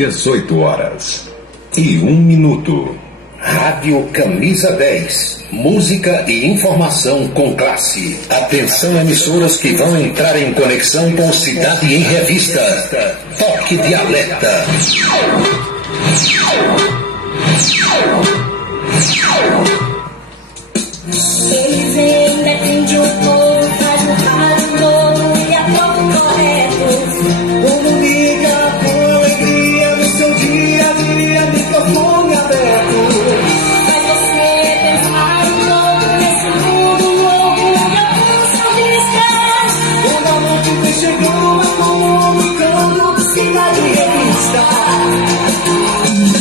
18h01. Rádio Camisa 10. Música e informação com classe. Atenção, emissoras que vão entrar em conexão com Cidade em Revista. Toque de alerta. Eles ainda defende o povo, faz o rádio novo e a pouco correto. Comunica com alegria no seu dia a dia, microfone aberto. Faz você pensar um pouco nesse mundo louco e a pulsa vista. Toda noite vem chegando, comunicando, Cidade em Revista.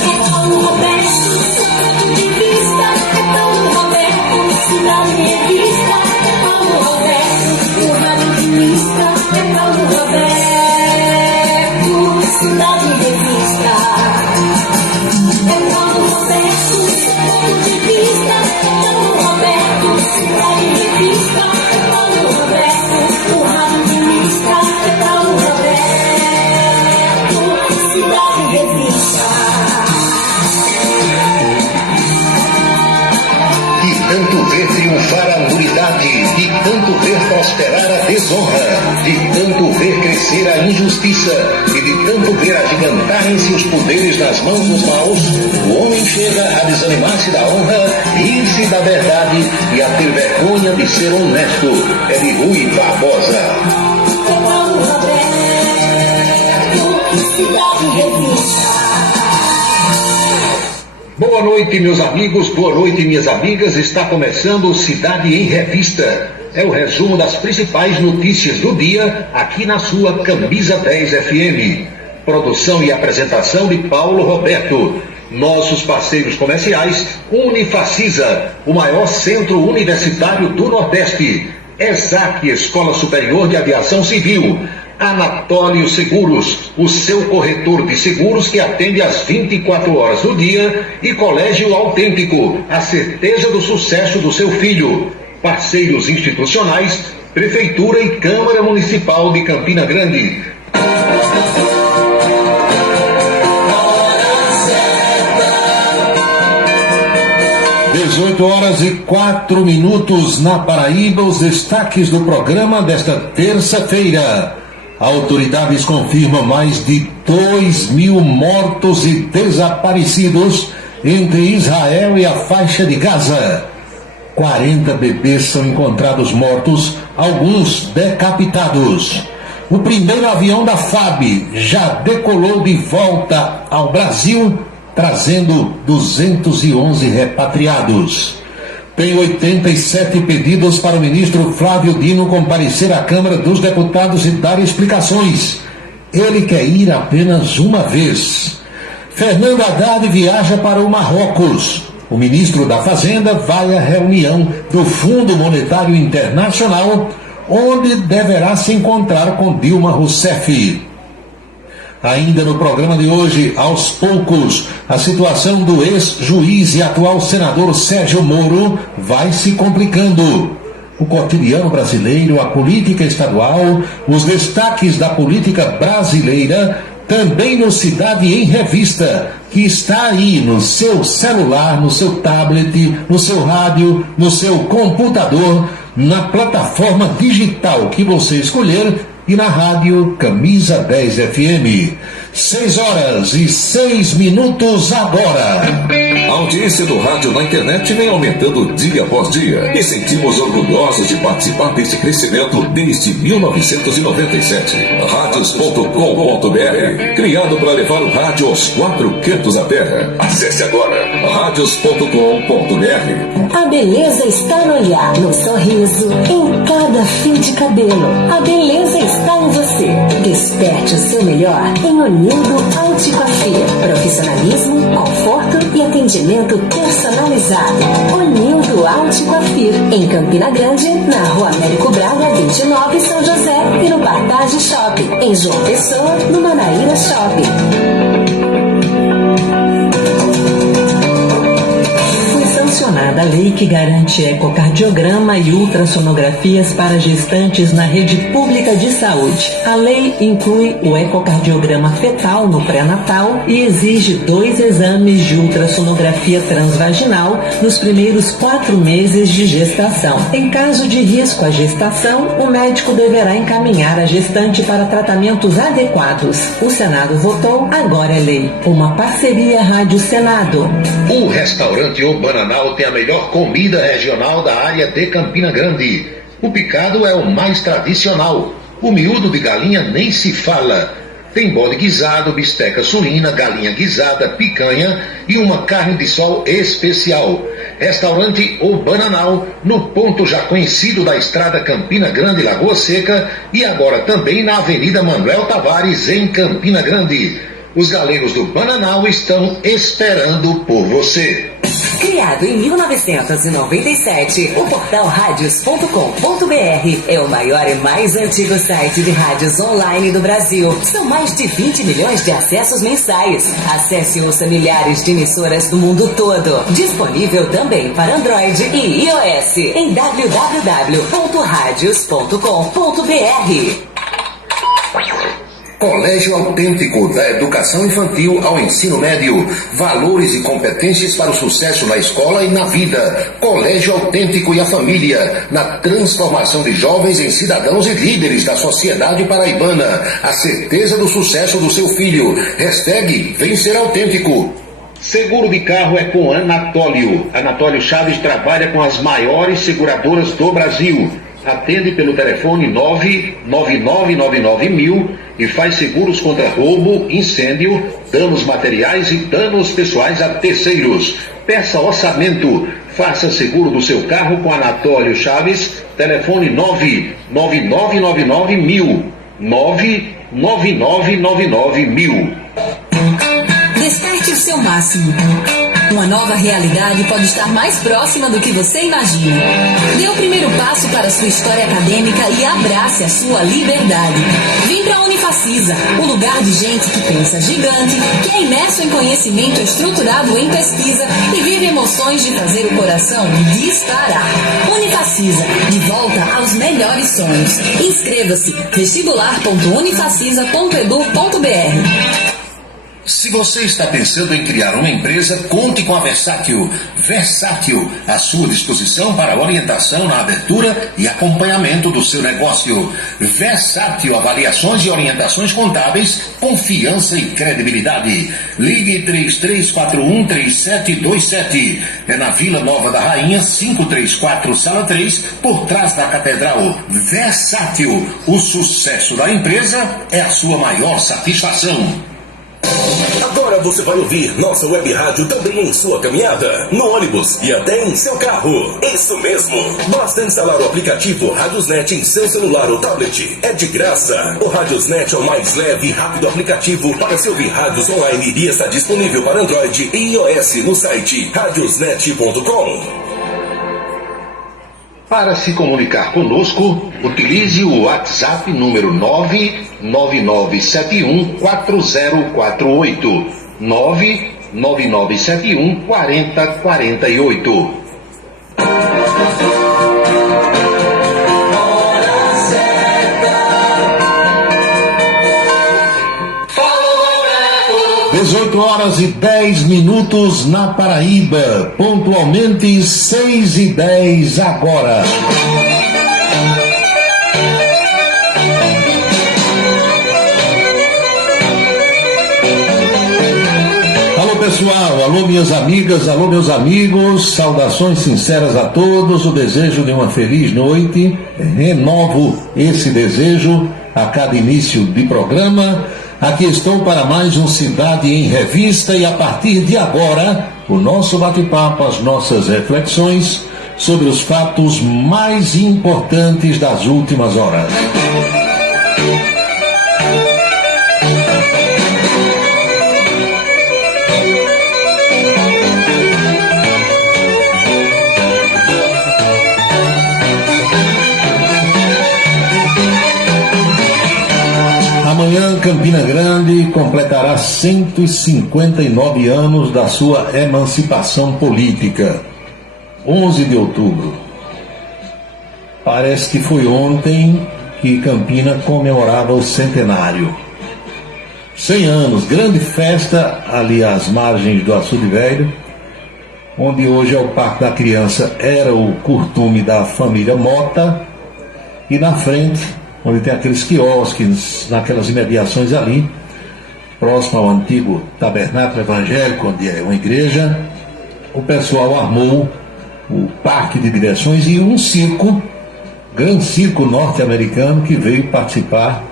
É Paulo Roberto, seu ponto de vista. É Paulo Roberto, Cidade em Revista. É Paulo Roberto, o radialista. É Paulo Roberto, Cidade em Revista. É Paulo Roberto, seu ponto de vista. É Paulo Roberto, Cidade em Revista. É Paulo Roberto, o radialista. É Paulo Roberto, Cidade em Revista. De tanto ver triunfar a unidade, de tanto ver prosperar a desonra, de tanto ver crescer a injustiça e de tanto ver agigantarem-se os poderes nas mãos dos maus, o homem chega a desanimar-se da honra, rir-se da verdade e a ter vergonha de ser honesto. É de Rui Barbosa. É Paulo Roberto, Cidade em Revista. Boa noite, meus amigos, boa noite, minhas amigas. Está começando o Cidade em Revista. É o resumo das principais notícias do dia aqui na sua Camisa 10 FM. Produção e apresentação de Paulo Roberto. Nossos parceiros comerciais: Unifacisa, o maior centro universitário do Nordeste. ESAC, Escola Superior de Aviação Civil. Anatólio Seguros, o seu corretor de seguros que atende às 24 horas do dia, e Colégio Autêntico, a certeza do sucesso do seu filho. Parceiros institucionais: Prefeitura e Câmara Municipal de Campina Grande. 18h04 na Paraíba. Os destaques do programa desta terça-feira. Autoridades confirmam mais de 2.000 mortos e desaparecidos entre Israel e a faixa de Gaza. 40 bebês são encontrados mortos, alguns decapitados. O primeiro avião da FAB já decolou de volta ao Brasil, trazendo 211 repatriados. Tem 87 pedidos para o ministro Flávio Dino comparecer à Câmara dos Deputados e dar explicações. Ele quer ir apenas uma vez. Fernando Haddad viaja para o Marrocos. O ministro da Fazenda vai à reunião do Fundo Monetário Internacional, onde deverá se encontrar com Dilma Rousseff. Ainda no programa de hoje, aos poucos, a situação do ex-juiz e atual senador Sérgio Moro vai se complicando. O cotidiano brasileiro, a política estadual, os destaques da política brasileira, também no Cidade em Revista, que está aí no seu celular, no seu tablet, no seu rádio, no seu computador, na plataforma digital que você escolher, e na rádio Camisa 10 FM. 6h06 agora. A audiência do rádio na internet vem aumentando dia após dia e sentimos orgulhosos de participar desse crescimento desde 1997. Radios.com.br, criado para levar o rádio aos 4 cantos da terra. Acesse agora radios.com.br. A beleza está no olhar, no sorriso, em cada fio de cabelo. A beleza está em você. Desperte o seu melhor em Onildo Alticoafia. Profissionalismo, conforto e atendimento personalizado. Onildo Alticoafia. Em Campina Grande, na Rua Américo Braga, 29, São José, e no Partage Shopping. Em João Pessoa, no Manaíra Shopping. Foi sancionada da lei que garante ecocardiograma e ultrassonografias para gestantes na rede pública de saúde. A lei inclui o ecocardiograma fetal no pré-natal e exige 2 exames de ultrassonografia transvaginal nos primeiros 4 meses de gestação. Em caso de risco à gestação, o médico deverá encaminhar a gestante para tratamentos adequados. O Senado votou, agora é lei. Uma parceria Rádio Senado. O restaurante O Bananal tem a melhor comida regional da área de Campina Grande. O picado é o mais tradicional. O miúdo de galinha nem se fala. Tem bode guisado, bisteca suína, galinha guisada, picanha e uma carne de sol especial. Restaurante O Bananal, no ponto já conhecido da estrada Campina Grande, Lagoa Seca, e agora também na Avenida Manuel Tavares, em Campina Grande. Os galegos do Bananal estão esperando por você. Criado em 1997, o portal radios.com.br é o maior e mais antigo site de rádios online do Brasil. São mais de 20 milhões de acessos mensais. Acesse e ouça milhares de emissoras do mundo todo. Disponível também para Android e iOS em www.radios.com.br. Colégio Autêntico, da educação infantil ao ensino médio. Valores e competências para o sucesso na escola e na vida. Colégio Autêntico e a família, na transformação de jovens em cidadãos e líderes da sociedade paraibana. A certeza do sucesso do seu filho. Hashtag Vem Ser Autêntico. Seguro de carro é com Anatólio. Anatólio Chaves trabalha com as maiores seguradoras do Brasil. Atende pelo telefone 99999.000 e faz seguros contra roubo, incêndio, danos materiais e danos pessoais a terceiros. Peça orçamento. Faça seguro do seu carro com Anatólio Chaves. Telefone 99999.000. 99999.000. Desperte o seu máximo. Uma nova realidade pode estar mais próxima do que você imagina. Dê o primeiro passo para a sua história acadêmica e abrace a sua liberdade. Vem para a Unifacisa, o lugar de gente que pensa gigante, que é imerso em conhecimento estruturado em pesquisa e vive emoções de fazer o coração disparar. Unifacisa, de volta aos melhores sonhos. Inscreva-se vestibular.unifacisa.edu.br. Se você está pensando em criar uma empresa, conte com a Versátil. Versátil, à sua disposição para orientação na abertura e acompanhamento do seu negócio. Versátil, avaliações e orientações contábeis, confiança e credibilidade. Ligue 33413727. É na Vila Nova da Rainha, 534, Sala 3, por trás da Catedral. Versátil, o sucesso da empresa é a sua maior satisfação. Agora você vai ouvir nossa web rádio também em sua caminhada, no ônibus e até em seu carro. Isso mesmo! Basta instalar o aplicativo Radiosnet em seu celular ou tablet. É de graça. O Radiosnet é o mais leve e rápido aplicativo para se ouvir rádios online e está disponível para Android e iOS no site radiosnet.com. Para se comunicar conosco, utilize o WhatsApp número 999714048. 999714048. Horas e 10 minutos na Paraíba, pontualmente 6h10 agora. Alô pessoal, alô minhas amigas, alô meus amigos, saudações sinceras a todos, o desejo de uma feliz noite, renovo esse desejo a cada início de programa. Aqui estou para mais um Cidade em Revista e a partir de agora, o nosso bate-papo, as nossas reflexões sobre os fatos mais importantes das últimas horas. Amanhã, Campina Grande completará 159 anos da sua emancipação política. 11 de outubro. Parece que foi ontem que Campina comemorava o centenário. 100 anos, grande festa ali às margens do Açude Velho, onde hoje é o Parque da Criança, era o curtume da família Mota, e na frente, onde tem aqueles quiosques, naquelas imediações ali, próximo ao antigo tabernáculo evangélico, onde é uma igreja, o pessoal armou o parque de diversões e um circo, grande circo norte-americano, que veio participar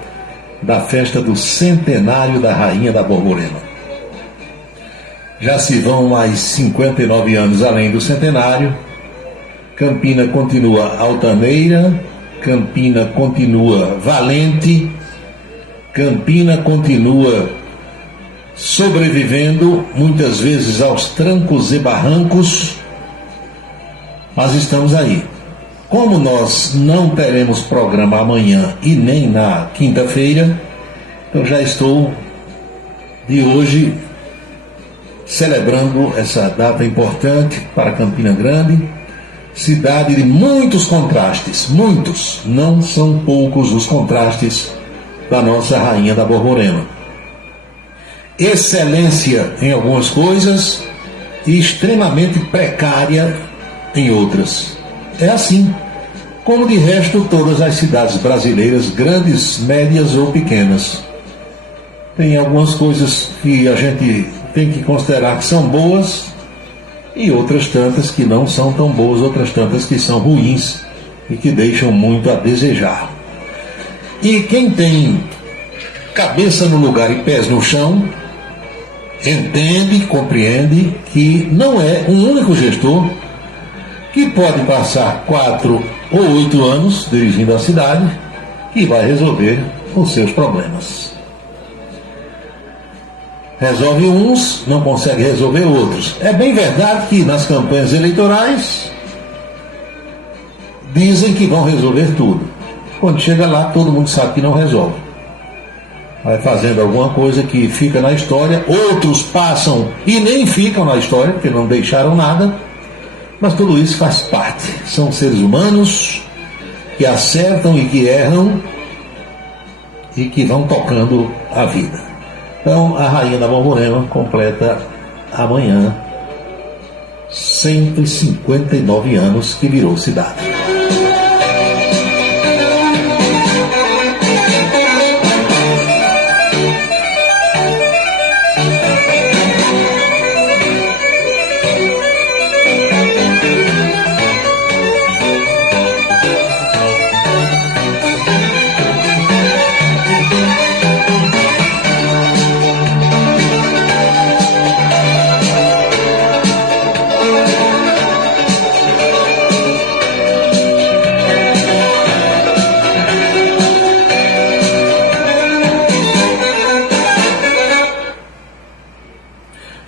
da festa do centenário da Rainha da Borborema. Já se vão mais 59 anos além do centenário. Campina continua altaneira, Campina continua valente, Campina continua sobrevivendo, muitas vezes aos trancos e barrancos, mas estamos aí. Como nós não teremos programa amanhã e nem na quinta-feira, eu já estou de hoje celebrando essa data importante para Campina Grande, cidade de muitos contrastes, muitos, não são poucos os contrastes da nossa Rainha da Borborema. Excelência em algumas coisas e extremamente precária em outras. É assim, como de resto todas as cidades brasileiras, grandes, médias ou pequenas. Tem algumas coisas que a gente tem que considerar que são boas e outras tantas que não são tão boas, outras tantas que são ruins e que deixam muito a desejar. E quem tem cabeça no lugar e pés no chão, entende, compreende que não é um único gestor que pode passar 4 ou 8 anos dirigindo a cidade que vai resolver os seus problemas. Resolve uns, não consegue resolver outros. É bem verdade que nas campanhas eleitorais dizem que vão resolver tudo. Quando chega lá, todo mundo sabe que não resolve. Vai fazendo alguma coisa que fica na história, outros passam e nem ficam na história, porque não deixaram nada, mas tudo isso faz parte. São seres humanos que acertam e que erram e que vão tocando a vida. Então, a Rainha da Borborema completa amanhã 159 anos que virou cidade.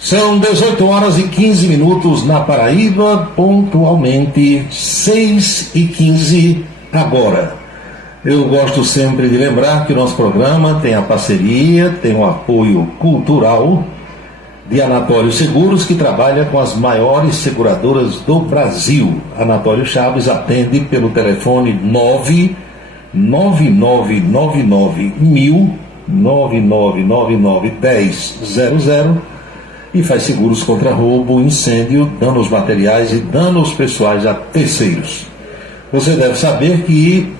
São 18 horas e 15 minutos na Paraíba, pontualmente 6h15 agora. Eu gosto sempre de lembrar que o nosso programa tem a parceria, tem o apoio cultural de Anatório Seguros, que trabalha com as maiores seguradoras do Brasil. Anatório Chaves atende pelo telefone 999991000 99991000 e faz seguros contra roubo, incêndio, danos materiais e danos pessoais a terceiros. Você deve saber que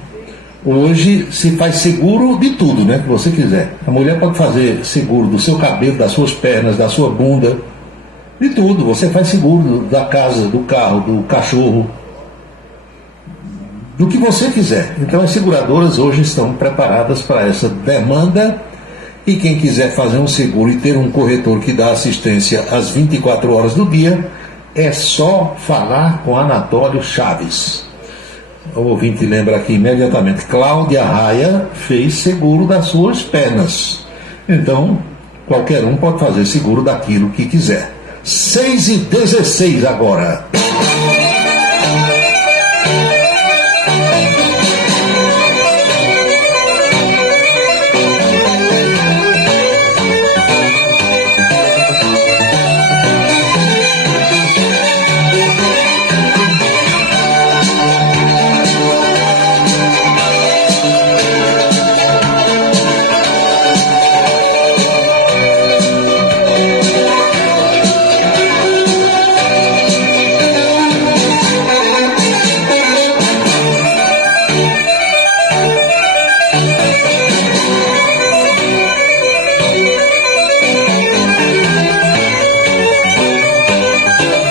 hoje se faz seguro de tudo, né, que você quiser. A mulher pode fazer seguro do seu cabelo, das suas pernas, da sua bunda, de tudo. Você faz seguro da casa, do carro, do cachorro, do que você quiser. Então as seguradoras hoje estão preparadas para essa demanda. E quem quiser fazer um seguro e ter um corretor que dá assistência às 24 horas do dia, é só falar com Anatório Chaves. O ouvinte lembra aqui imediatamente, Cláudia Raia fez seguro das suas pernas. Então, qualquer um pode fazer seguro daquilo que quiser. 6h16 agora.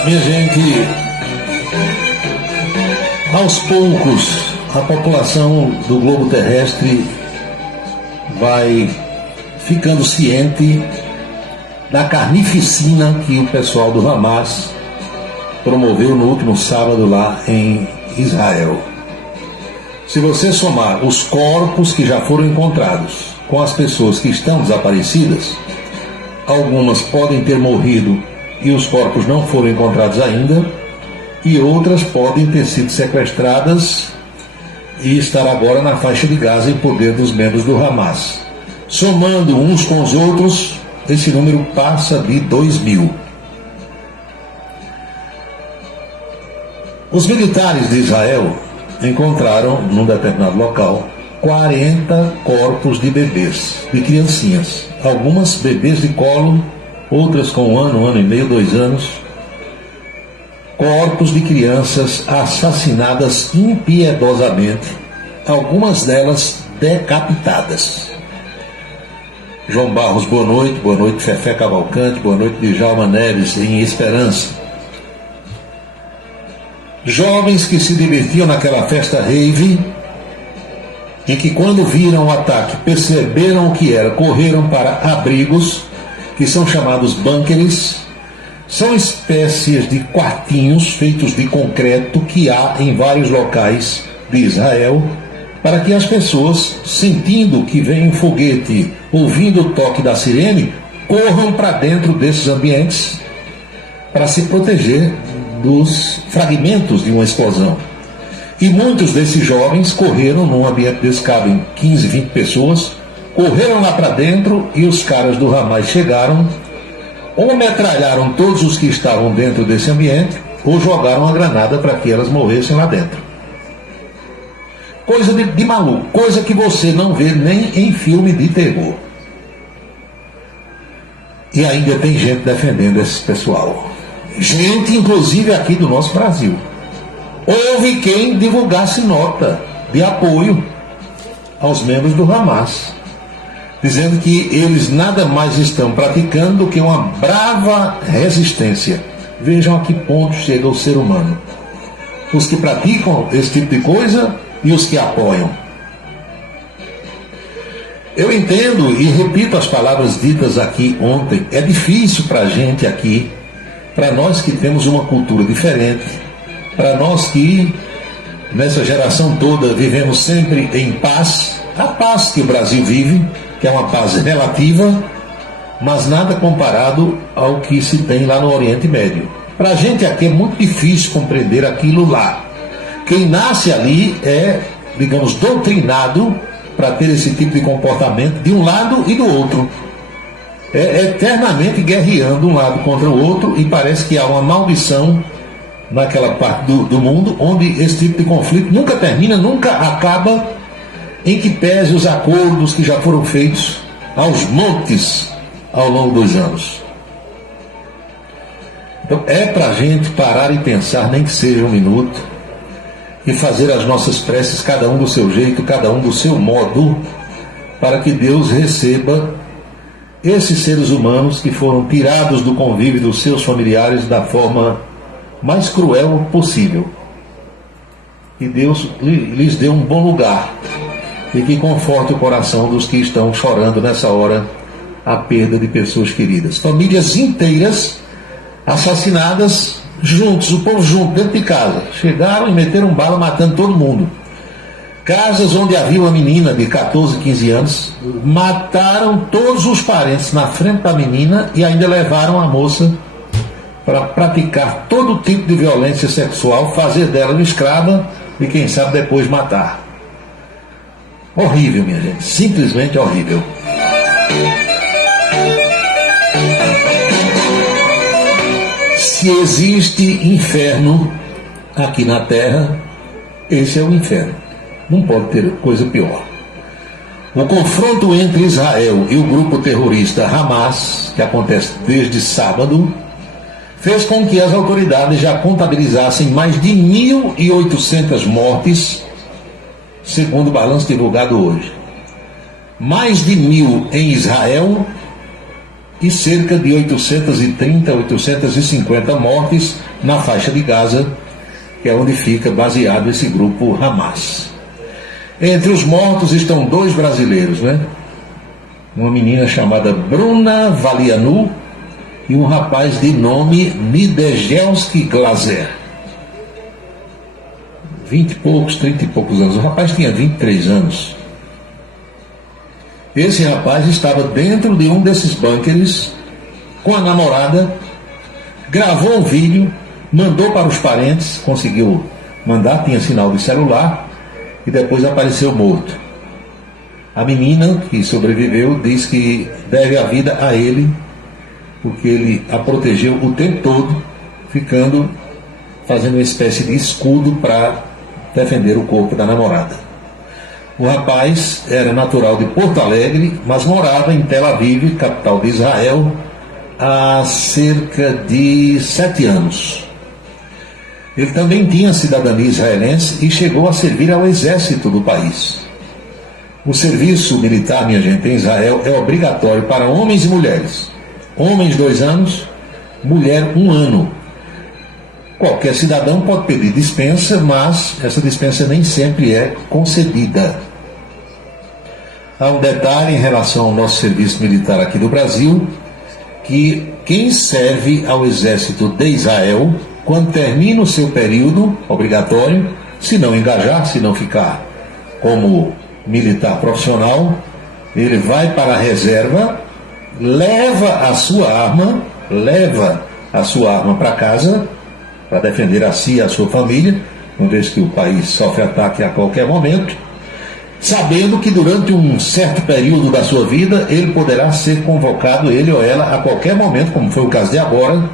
Minha gente, aos poucos a população do globo terrestre vai ficando ciente da carnificina que o pessoal do Hamas promoveu no último sábado lá em Israel. Se você somar os corpos que já foram encontrados com as pessoas que estão desaparecidas, algumas podem ter morrido e os corpos não foram encontrados ainda, e outras podem ter sido sequestradas e estar agora na faixa de Gaza em poder dos membros do Hamas. Somando uns com os outros, esse número passa de 2.000. Os militares de Israel encontraram, num determinado local, 40 corpos de bebês, de criancinhas. Algumas bebês de colo, outras com 1 ano, 1 ano e meio, 2 anos. Corpos de crianças assassinadas impiedosamente, algumas delas decapitadas. João Barros, boa noite Fefé Cavalcante, boa noite Djalma Neves em Esperança. Jovens que se divertiam naquela festa rave, e que quando viram o ataque perceberam o que era, correram para abrigos, que são chamados bunkers. São espécies de quartinhos feitos de concreto que há em vários locais de Israel, para que as pessoas, sentindo que vem um foguete, ouvindo o toque da sirene, corram para dentro desses ambientes para se proteger dos fragmentos de uma explosão. E muitos desses jovens correram num ambiente desse, cabem 15, 20 pessoas, correram lá para dentro e os caras do Hamas chegaram, ou metralharam todos os que estavam dentro desse ambiente, ou jogaram uma granada para que elas morressem lá dentro. Coisa de maluco, coisa que você não vê nem em filme de terror. E ainda tem gente defendendo esse pessoal. Gente, inclusive aqui do nosso Brasil. Houve quem divulgasse nota de apoio aos membros do Hamas, dizendo que eles nada mais estão praticando do que uma brava resistência. Vejam a que ponto chega o ser humano. Os que praticam esse tipo de coisa e os que apoiam. Eu entendo e repito as palavras ditas aqui ontem. É difícil para a gente aqui, para nós que temos uma cultura diferente, para nós que nessa geração toda vivemos sempre em paz, a paz que o Brasil vive, que é uma paz relativa, mas nada comparado ao que se tem lá no Oriente Médio. Para a gente aqui é muito difícil compreender aquilo lá. Quem nasce ali é, digamos, doutrinado para ter esse tipo de comportamento de um lado e do outro. É eternamente guerreando um lado contra o outro, e parece que há uma maldição naquela parte do mundo onde esse tipo de conflito nunca termina, nunca acaba, em que pese os acordos que já foram feitos aos montes ao longo dos anos. Então é para a gente parar e pensar, nem que seja um minuto, e fazer as nossas preces, cada um do seu jeito, cada um do seu modo, para que Deus receba esses seres humanos que foram tirados do convívio dos seus familiares da forma mais cruel possível. E Deus lhes dê um bom lugar, e que conforte o coração dos que estão chorando nessa hora a perda de pessoas queridas. Famílias inteiras assassinadas juntos, o povo junto, dentro de casa. Chegaram e meteram bala matando todo mundo. Casas onde havia uma menina de 14, 15 anos, mataram todos os parentes na frente da menina e ainda levaram a moça para praticar todo tipo de violência sexual, fazer dela uma escrava e quem sabe depois matar. Horrível, minha gente, simplesmente horrível. Se existe inferno aqui na Terra, esse é o inferno. Não pode ter coisa pior. O confronto entre Israel e o grupo terrorista Hamas, que acontece desde sábado, fez com que as autoridades já contabilizassem mais de 1.800 mortes, segundo o balanço divulgado hoje. Mais de 1.000 em Israel e cerca de 830 a 850 mortes na faixa de Gaza, que é onde fica baseado esse grupo Hamas. Entre os mortos estão 2 brasileiros, né? Uma menina chamada Bruna Valianu e um rapaz de nome Nidejelski Glazer. 20 e poucos, 30 e poucos anos. O rapaz tinha 23 anos. Esse rapaz estava dentro de um desses bunkers com a namorada, gravou um vídeo, mandou para os parentes, conseguiu mandar, tinha sinal de celular, e depois apareceu morto. A menina que sobreviveu diz que deve a vida a ele, porque ele a protegeu o tempo todo, fazendo uma espécie de escudo para defender o corpo da namorada. O rapaz era natural de Porto Alegre, mas morava em Tel Aviv, capital de Israel, há cerca de 7 anos. Ele também tinha cidadania israelense e chegou a servir ao exército do país. O serviço militar, minha gente, em Israel é obrigatório para homens e mulheres. Homens 2 anos, mulher 1 ano. Qualquer cidadão pode pedir dispensa, mas essa dispensa nem sempre é concedida. Há um detalhe em relação ao nosso serviço militar aqui do Brasil, que quem serve ao exército de Israel, quando termina o seu período obrigatório, se não engajar, se não ficar como militar profissional, ele vai para a reserva, leva a sua arma para casa, para defender a si e a sua família, uma vez que o país sofre ataque a qualquer momento, sabendo que durante um certo período da sua vida ele poderá ser convocado, ele ou ela, a qualquer momento, como foi o caso de agora,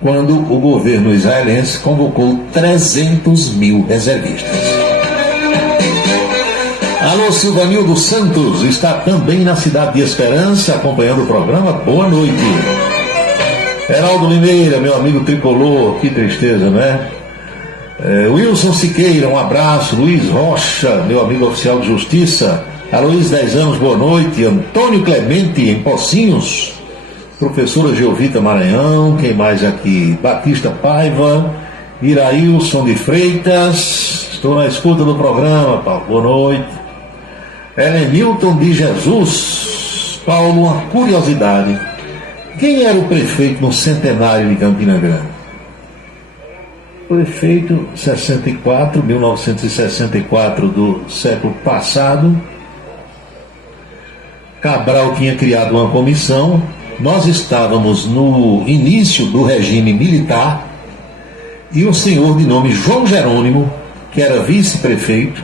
quando o governo israelense convocou 300 mil reservistas. Alô, Silvanildo Santos está também na cidade de Esperança, acompanhando o programa. Boa noite. Heraldo Limeira, meu amigo tricolor, que tristeza, né? Wilson Siqueira, um abraço. Luiz Rocha, meu amigo oficial de justiça. Aloysio, 10 anos, boa noite. Antônio Clemente, em Pocinhos. Professora Geovita Maranhão, quem mais aqui? Batista Paiva, Irailson de Freitas, estou na escuta do programa, Paulo, boa noite. Helenilton de Jesus, Paulo, uma curiosidade, quem era o prefeito no centenário de Campina Grande? Prefeito 1964 do século passado, Cabral tinha criado uma comissão. Nós estávamos no início do regime militar e um senhor de nome João Jerônimo, que era vice-prefeito,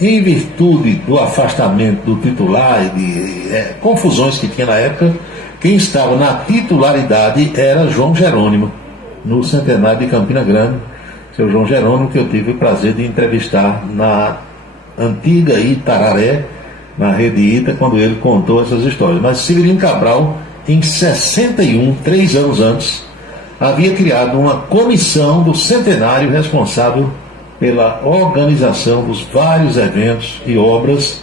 em virtude do afastamento do titular e de confusões que tinha na época, quem estava na titularidade era João Jerônimo, no centenário de Campina Grande. Seu João Jerônimo, que eu tive o prazer de entrevistar na antiga Itararé, na Rede Ita, quando ele contou essas histórias. Mas Severino Cabral, em 61, 3 anos antes, havia criado uma comissão do centenário responsável pela organização dos vários eventos e obras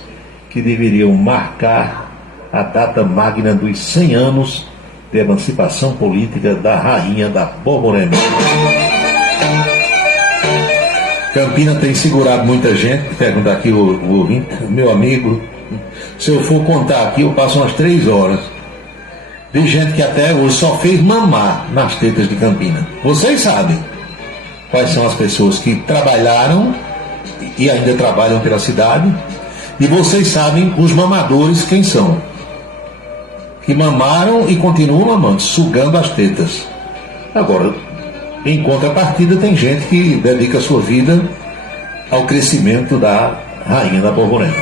que deveriam marcar a data magna dos 100 anos de emancipação política da rainha da Borborema. Campina tem segurado muita gente, pergunta aqui o ouvinte, meu amigo, se eu for contar aqui eu passo umas 3 horas. De gente que até hoje só fez mamar nas tetas de Campina. Vocês sabem quais são as pessoas que trabalharam e ainda trabalham pela cidade, e vocês sabem os mamadores quem são, que mamaram e continuam mamando, sugando as tetas. Agora, em contrapartida, tem gente que dedica a sua vida ao crescimento da rainha da Borborema.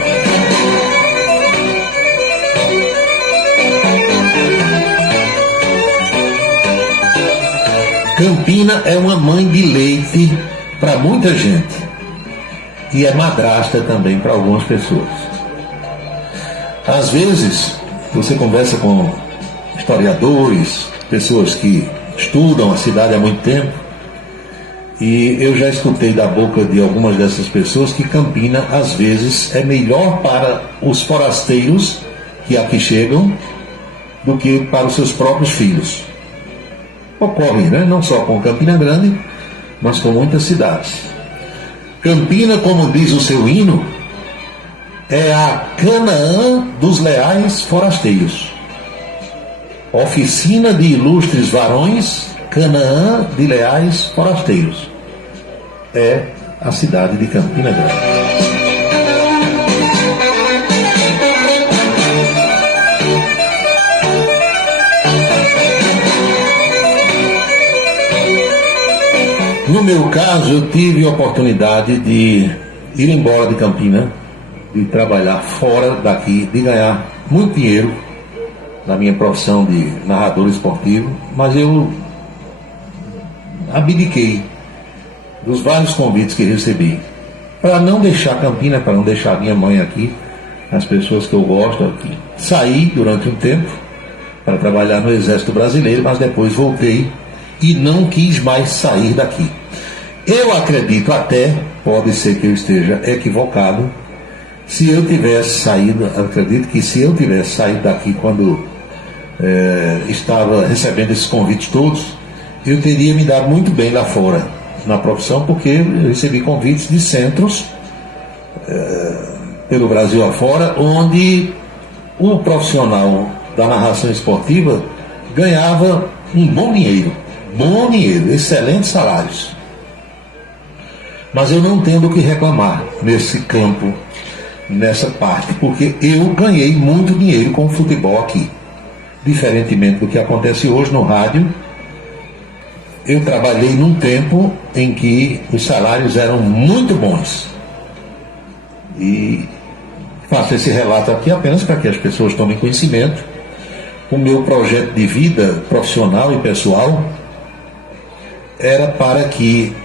Campina é uma mãe de leite para muita gente e é madrasta também para algumas pessoas. Às vezes, você conversa com historiadores, pessoas que estudam a cidade há muito tempo, e eu já escutei da boca de algumas dessas pessoas que Campina, às vezes, é melhor para os forasteiros que aqui chegam do que para os seus próprios filhos. Ocorre, né? Não só com Campina Grande, mas com muitas cidades. Campina, como diz o seu hino, é a Canaã dos leais forasteiros. Oficina de ilustres varões, Canaã de leais forasteiros. É a cidade de Campina Grande. No meu caso, eu tive a oportunidade de ir embora de Campina, de trabalhar fora daqui, de ganhar muito dinheiro na minha profissão de narrador esportivo, mas eu abdiquei dos vários convites que recebi para não deixar Campina, para não deixar minha mãe aqui, as pessoas que eu gosto aqui. Saí durante um tempo para trabalhar no Exército Brasileiro, mas depois voltei e não quis mais sair daqui. Eu acredito até, pode ser que eu esteja equivocado, se eu tivesse saído, acredito que se eu tivesse saído daqui quando estava recebendo esses convites todos, eu teria me dado muito bem lá fora, na profissão, porque eu recebi convites de centros pelo Brasil afora, onde o profissional da narração esportiva ganhava um bom dinheiro, excelentes salários. Mas eu não tenho do que reclamar nesse campo, nessa parte, porque eu ganhei muito dinheiro com o futebol aqui. Diferentemente do que acontece hoje no rádio, eu trabalhei num tempo em que os salários eram muito bons. E faço esse relato aqui apenas para que as pessoas tomem conhecimento. O meu projeto de vida profissional e pessoal era para que,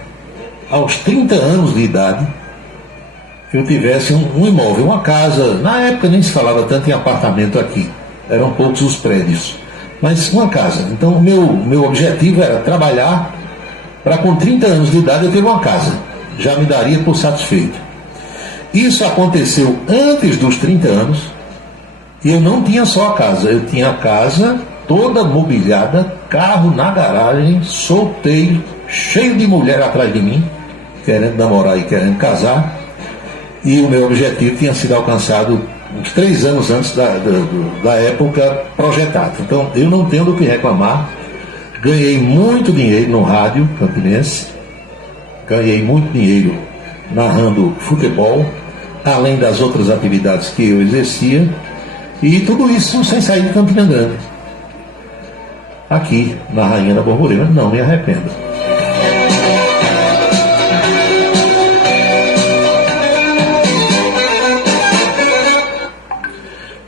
aos 30 anos de idade, eu tivesse um imóvel, uma casa. Na época nem se falava tanto em apartamento aqui, eram poucos os prédios, mas uma casa. Então o meu objetivo era trabalhar para, com 30 anos de idade, eu ter uma casa. Já me daria por satisfeito. Isso aconteceu antes dos 30 anos, e eu não tinha só a casa, eu tinha a casa toda mobiliada, carro na garagem, solteiro, cheio de mulher atrás de mim, querendo namorar e querendo casar, e o meu objetivo tinha sido alcançado uns 3 anos antes da época projetada. Então eu não tenho do que reclamar. Ganhei muito dinheiro no rádio campinense, ganhei muito dinheiro narrando futebol, além das outras atividades que eu exercia, e tudo isso sem sair de Campina Grande. Aqui na Rainha da Borborema, não me arrependo.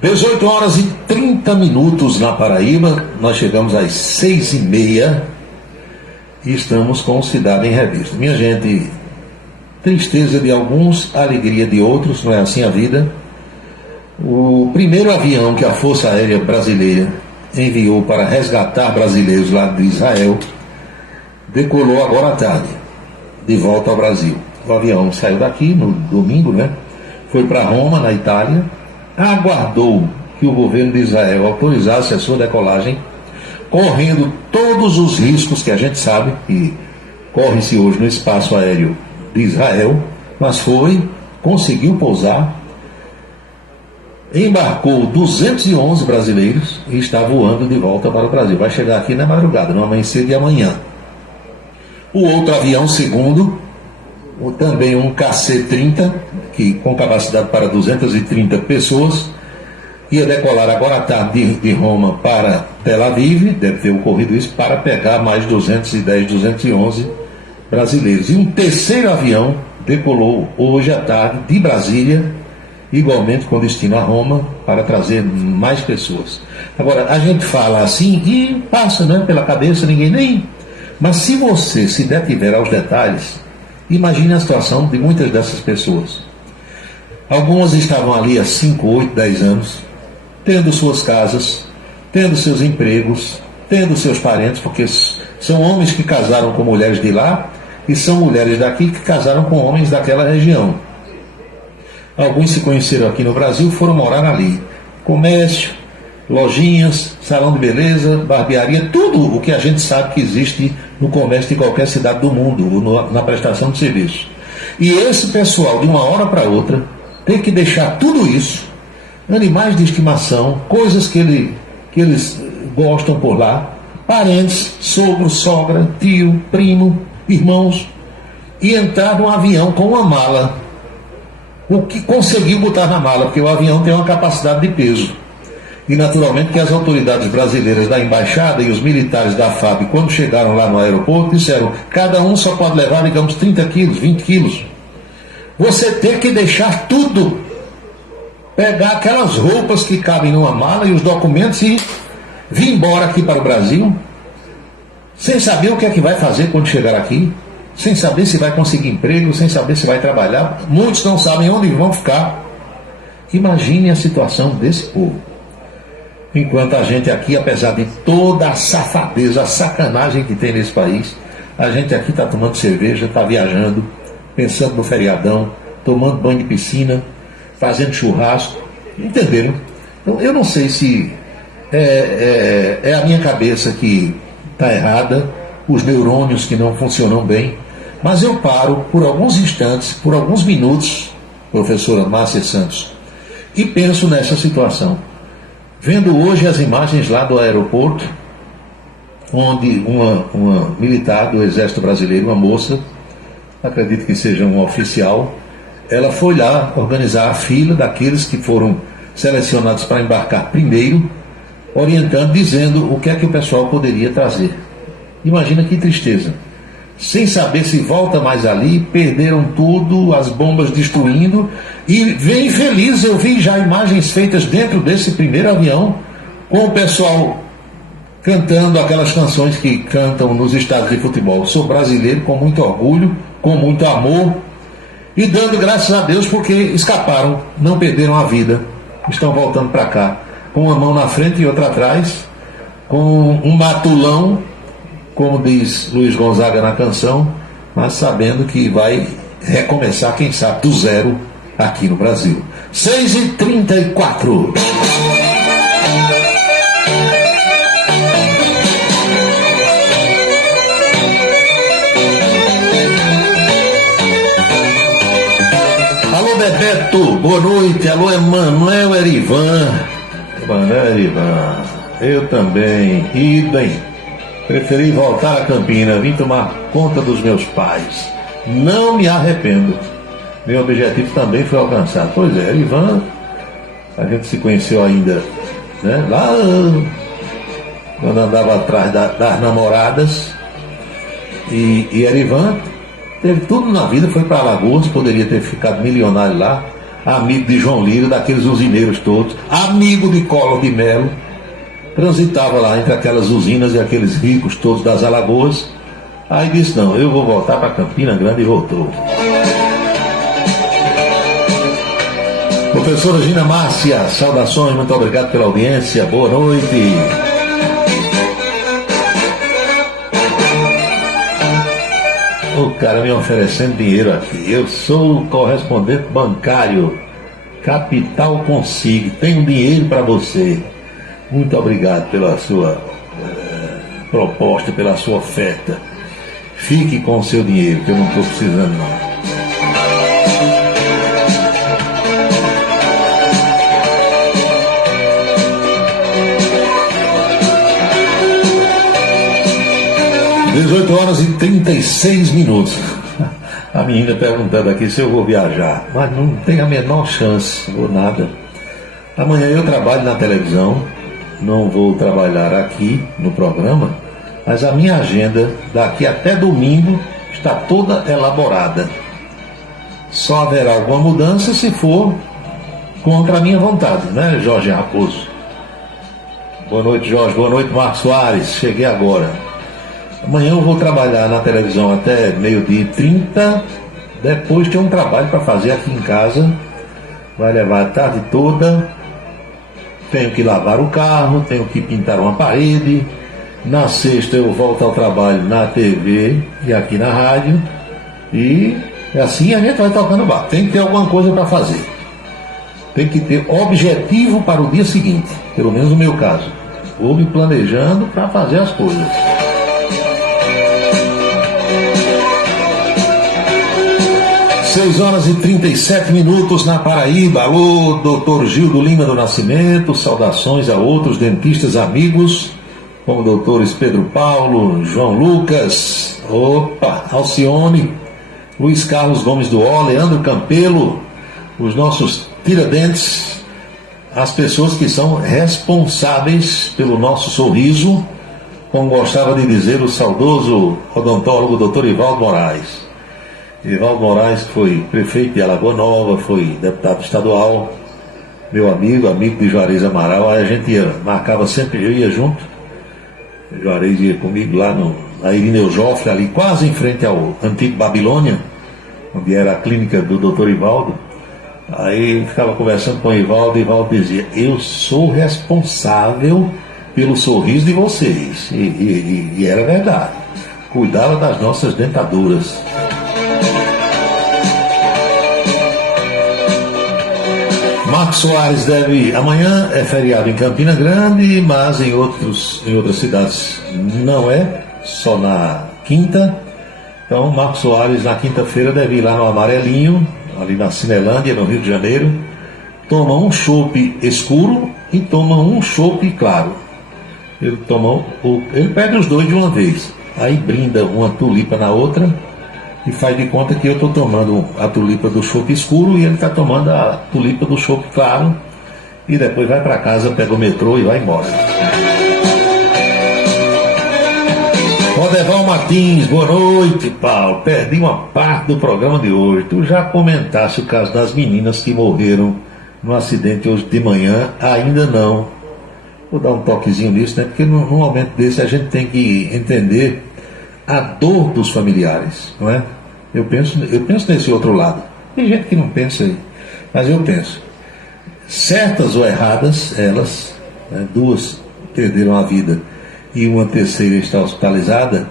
18h30 na Paraíba, nós chegamos às 6h30 e estamos com Cidade em Revista. Minha gente, tristeza de alguns, alegria de outros, não é assim a vida. O primeiro avião que a Força Aérea Brasileira enviou para resgatar brasileiros lá de Israel decolou agora à tarde, de volta ao Brasil. O avião saiu daqui no domingo, né? Foi para Roma, na Itália, aguardou que o governo de Israel autorizasse a sua decolagem, correndo todos os riscos que a gente sabe que corre-se hoje no espaço aéreo de Israel, mas conseguiu pousar, embarcou 211 brasileiros e está voando de volta para o Brasil. Vai chegar aqui na madrugada, no amanhecer de amanhã. O outro avião, segundo, também um KC-30, que com capacidade para 230 pessoas, ia decolar agora à tarde de Roma para Tel Aviv, deve ter ocorrido isso, para pegar mais 211 brasileiros. E um terceiro avião decolou hoje à tarde de Brasília, igualmente com destino a Roma, para trazer mais pessoas. Agora, a gente fala assim e passa, né, pela cabeça, ninguém nem... Mas se você se detiver aos detalhes, imagine a situação de muitas dessas pessoas. Algumas estavam ali há 5, 8, 10 anos, tendo suas casas, tendo seus empregos, tendo seus parentes, porque são homens que casaram com mulheres de lá e são mulheres daqui que casaram com homens daquela região. Alguns se conheceram aqui no Brasil, foram morar ali. Comércio, lojinhas, salão de beleza, barbearia, tudo o que a gente sabe que existe no comércio de qualquer cidade do mundo, na prestação de serviço. E esse pessoal, de uma hora para outra, tem que deixar tudo isso, animais de estimação, coisas que eles gostam por lá, parentes, sogro, sogra, tio, primo, irmãos, e entrar num avião com uma mala. O que conseguiu botar na mala, porque o avião tem uma capacidade de peso. E naturalmente que as autoridades brasileiras da embaixada e os militares da FAB, quando chegaram lá no aeroporto, disseram: cada um só pode levar, digamos, 30 quilos, 20 quilos. Você tem que deixar tudo, pegar aquelas roupas que cabem numa mala e os documentos e vir embora aqui para o Brasil, sem saber o que é que vai fazer quando chegar aqui, sem saber se vai conseguir emprego, sem saber se vai trabalhar. Muitos não sabem onde vão ficar. Imagine a situação desse povo. Enquanto a gente aqui, apesar de toda a safadeza, a sacanagem que tem nesse país, a gente aqui está tomando cerveja, está viajando, pensando no feriadão, tomando banho de piscina, fazendo churrasco. Entenderam? Então, eu não sei se é a minha cabeça que está errada, os neurônios que não funcionam bem, mas eu paro por alguns instantes, por alguns minutos, professora Márcia Santos, e penso nessa situação. Vendo hoje as imagens lá do aeroporto, onde uma militar do Exército Brasileiro, uma moça, acredito que seja um oficial, ela foi lá organizar a fila daqueles que foram selecionados para embarcar primeiro, orientando, dizendo o que é que o pessoal poderia trazer. Imagina que tristeza. Sem saber se volta mais ali, perderam tudo, as bombas destruindo, e vem feliz. Eu vi já imagens feitas dentro desse primeiro avião, com o pessoal cantando aquelas canções que cantam nos estádios de futebol. Sou brasileiro com muito orgulho, com muito amor, e dando graças a Deus porque escaparam, não perderam a vida, estão voltando para cá, com uma mão na frente e outra atrás, com um matulão, como diz Luiz Gonzaga na canção, mas sabendo que vai recomeçar, quem sabe, do zero aqui no Brasil. 6h34. Alô, Bebeto, boa noite. Alô, Emanuel Erivan. Emanuel Erivan, eu também, idem. Preferi voltar a Campina, vim tomar conta dos meus pais. Não me arrependo. Meu objetivo também foi alcançado. Pois é, Ivan, a gente se conheceu ainda, né? Lá quando andava atrás das namoradas. E Erivan teve tudo na vida, foi para Alagoas, poderia ter ficado milionário lá, amigo de João Lira, daqueles usineiros todos, amigo de Collor de Mello. Transitava lá entre aquelas usinas e aqueles ricos todos das Alagoas. Aí disse: não, eu vou voltar para Campina Grande, e voltou. Professora Gina Márcia, saudações, muito obrigado pela audiência, boa noite. O cara me oferecendo dinheiro aqui. Eu sou correspondente bancário, Capital Consigo, tenho dinheiro para você. Muito obrigado pela sua proposta, pela sua oferta. Fique com o seu dinheiro, que eu não estou precisando não. (18 horas e 36 minutos). A menina perguntando aqui se eu vou viajar, mas não tem a menor chance, ou nada. Amanhã eu trabalho na televisão. Não vou trabalhar aqui no programa, mas a minha agenda daqui até domingo está toda elaborada. Só haverá alguma mudança se for contra a minha vontade, né, Jorge Raposo? Boa noite, Jorge. Boa noite, Marcos Soares. Cheguei agora. Amanhã eu vou trabalhar na televisão até 12h30. Depois tem um trabalho para fazer aqui em casa. Vai levar a tarde toda. Tenho que lavar o carro, tenho que pintar uma parede. Na sexta eu volto ao trabalho na TV e aqui na rádio. E assim a gente vai tocando barco. Tem que ter alguma coisa para fazer. tem que ter objetivo para o dia seguinte, pelo menos no meu caso. Vou me planejando para fazer as coisas. Seis horas e 37 minutos na Paraíba. Alô, doutor Gildo Lima do Nascimento, saudações a outros dentistas amigos, como doutores Pedro Paulo, João Lucas, Alcione, Luiz Carlos Gomes do Ó, Leandro Campelo, os nossos tiradentes, as pessoas que são responsáveis pelo nosso sorriso, como gostava de dizer o saudoso odontólogo Dr. Ivaldo Moraes. Ivaldo Moraes foi prefeito de Alagoa Nova, foi deputado estadual, meu amigo de Juarez Amaral. Aí a gente marcava sempre, eu ia junto, Juarez ia comigo lá na Irineu Joffre, ali quase em frente ao antigo Babilônia, onde era a clínica do Dr. Ivaldo. Aí ficava conversando com o Ivaldo, e Ivaldo dizia: eu sou responsável pelo sorriso de vocês. E era verdade. Cuidava das nossas dentaduras. Marcos Soares amanhã é feriado em Campina Grande, mas em outras cidades não é, só na quinta. Então Marcos Soares na quinta-feira deve ir lá no Amarelinho, ali na Cinelândia, no Rio de Janeiro, toma um chopp escuro e toma um chopp claro. Ele pede os dois de uma vez, aí brinda uma tulipa na outra e faz de conta que eu estou tomando a tulipa do chopp escuro e ele está tomando a tulipa do chopp claro, e depois vai para casa, pega o metrô e vai embora. Rodeval Martins, boa noite, Paulo. Perdi uma parte do programa de hoje. Tu já comentaste o caso das meninas que morreram no acidente hoje de manhã? Ainda não. Vou dar um toquezinho nisso, né? Porque num momento desse a gente tem que entender a dor dos familiares, não é? Eu penso nesse outro lado. Tem gente que não pensa aí, mas eu penso. Certas ou erradas, elas, né, duas perderam a vida e uma terceira está hospitalizada,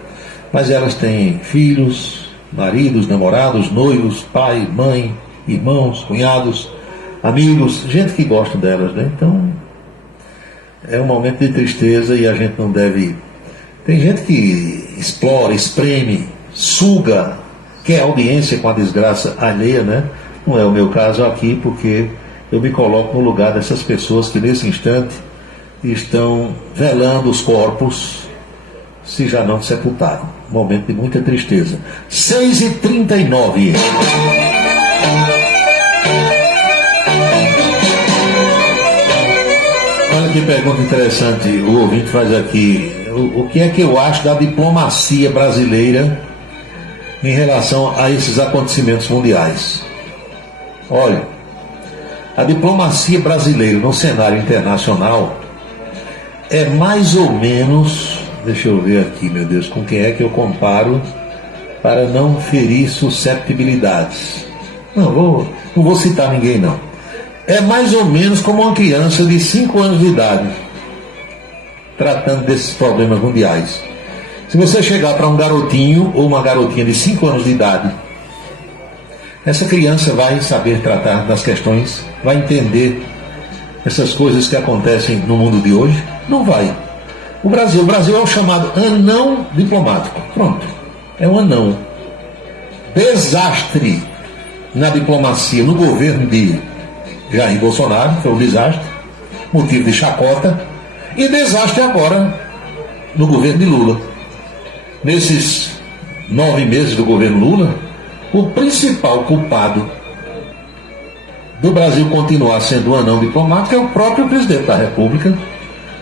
mas elas têm filhos, maridos, namorados, noivos, pai, mãe, irmãos, cunhados, amigos, gente que gosta delas, né? Então é um momento de tristeza e a gente não deve. Tem gente que explora, espreme, suga, quer audiência com a desgraça alheia, né? Não é o meu caso aqui, porque eu me coloco no lugar dessas pessoas que nesse instante estão velando os corpos, se já não sepultaram. Um momento de muita tristeza. 6h39. Olha que pergunta interessante o ouvinte faz aqui. O que é que eu acho da diplomacia brasileira em relação a esses acontecimentos mundiais? Olha, a diplomacia brasileira no cenário internacional é mais ou menos, deixa eu ver aqui, meu Deus, com quem é que eu comparo para não ferir susceptibilidades. Não vou citar ninguém não. É mais ou menos como uma criança de 5 anos de idade tratando desses problemas mundiais. Se você chegar para um garotinho ou uma garotinha de 5 anos de idade, essa criança vai saber tratar das questões, vai entender essas coisas que acontecem no mundo de hoje? Não vai. O Brasil é o chamado anão diplomático. Pronto, é um anão. Desastre na diplomacia, no governo de Jair Bolsonaro, foi um desastre, motivo de chacota, e desastre agora no governo de Lula. Nesses 9 meses do governo Lula, o principal culpado do Brasil continuar sendo um anão diplomático é o próprio presidente da República,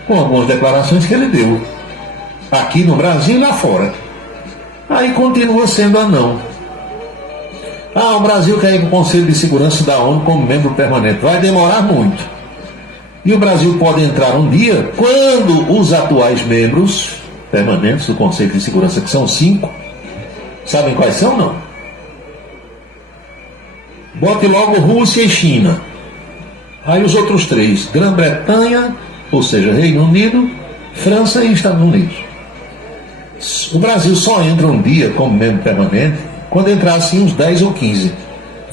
com algumas declarações que ele deu aqui no Brasil e lá fora. Aí continua sendo anão. O Brasil quer ir para o Conselho de Segurança da ONU como membro permanente. Vai demorar muito. E o Brasil pode entrar um dia quando os atuais membros permanentes do Conselho de Segurança, que são 5, sabem quais são, não? Bote logo Rússia e China. Aí os outros 3, Grã-Bretanha, ou seja, Reino Unido, França e Estados Unidos. O Brasil só entra um dia como membro permanente quando entrar assim uns 10 ou 15.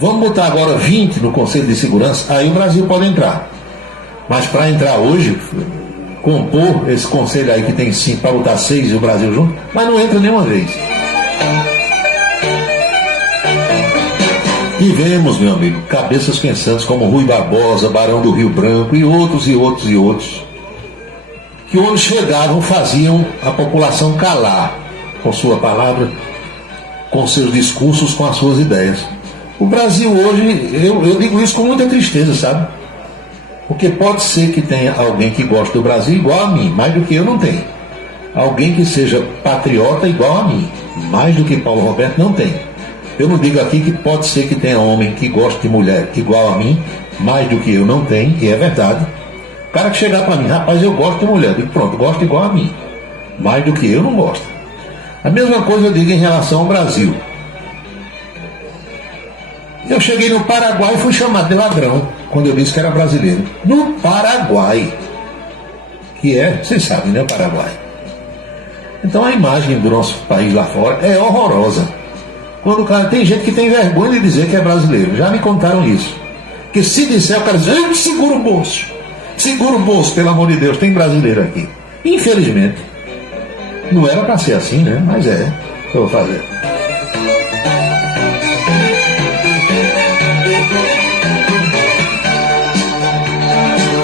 Vamos botar agora 20 no Conselho de Segurança, aí o Brasil pode entrar. Mas para entrar hoje, compor esse conselho aí que tem 5 para botar 6 e o Brasil junto, mas não entra nenhuma vez. E vemos, meu amigo, cabeças pensantes como Rui Barbosa, Barão do Rio Branco e outros, que onde chegavam faziam a população calar com sua palavra, com seus discursos, com as suas ideias. O Brasil hoje, eu digo isso com muita tristeza, sabe? Porque pode ser que tenha alguém que goste do Brasil igual a mim, mais do que eu não tenho. Alguém que seja patriota igual a mim, mais do que Paulo Roberto não tem. Eu não digo aqui que pode ser que tenha homem que goste de mulher igual a mim, mais do que eu não tenho, e é verdade. O cara que chegar para mim, rapaz, eu gosto de mulher, eu digo, pronto, gosto igual a mim, mais do que eu não gosto. A mesma coisa eu digo em relação ao Brasil. Eu cheguei no Paraguai e fui chamado de ladrão, quando eu disse que era brasileiro. No Paraguai, que é, vocês sabem, né, o Paraguai. Então a imagem do nosso país lá fora é horrorosa. Quando o cara, tem gente que tem vergonha de dizer que é brasileiro, já me contaram isso. Porque se disser, o cara diz, segura o bolso, pelo amor de Deus, tem brasileiro aqui. Infelizmente, não era para ser assim, né, mas é, eu vou fazer.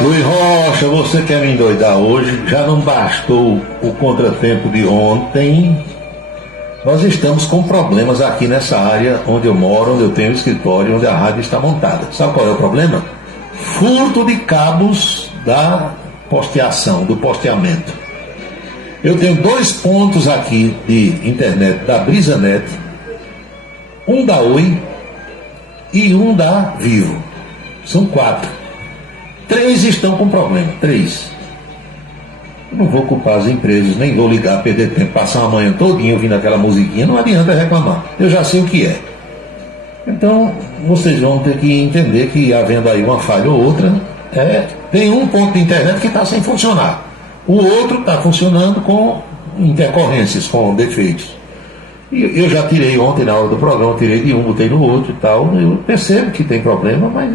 Luiz Rocha, você quer me endoidar hoje? Já não bastou o contratempo de ontem. Nós estamos com problemas aqui nessa área onde eu moro, onde eu tenho o escritório, onde a rádio está montada. Sabe qual é o problema? Furto de cabos da posteação, do posteamento. Eu tenho 2 pontos aqui de internet da BrisaNet, um da Oi e um da Vivo. São 4. 3 estão com problema, 3. Eu não vou culpar as empresas, nem vou ligar, perder tempo, passar a manhã todinha ouvindo aquela musiquinha, não adianta reclamar, eu já sei o que é. Então, vocês vão ter que entender que, havendo aí uma falha ou outra, tem um ponto de internet que está sem funcionar. O outro está funcionando com intercorrências, com defeitos. E eu já tirei ontem, na hora do programa, tirei de um, botei no outro e tal, eu percebo que tem problema, mas...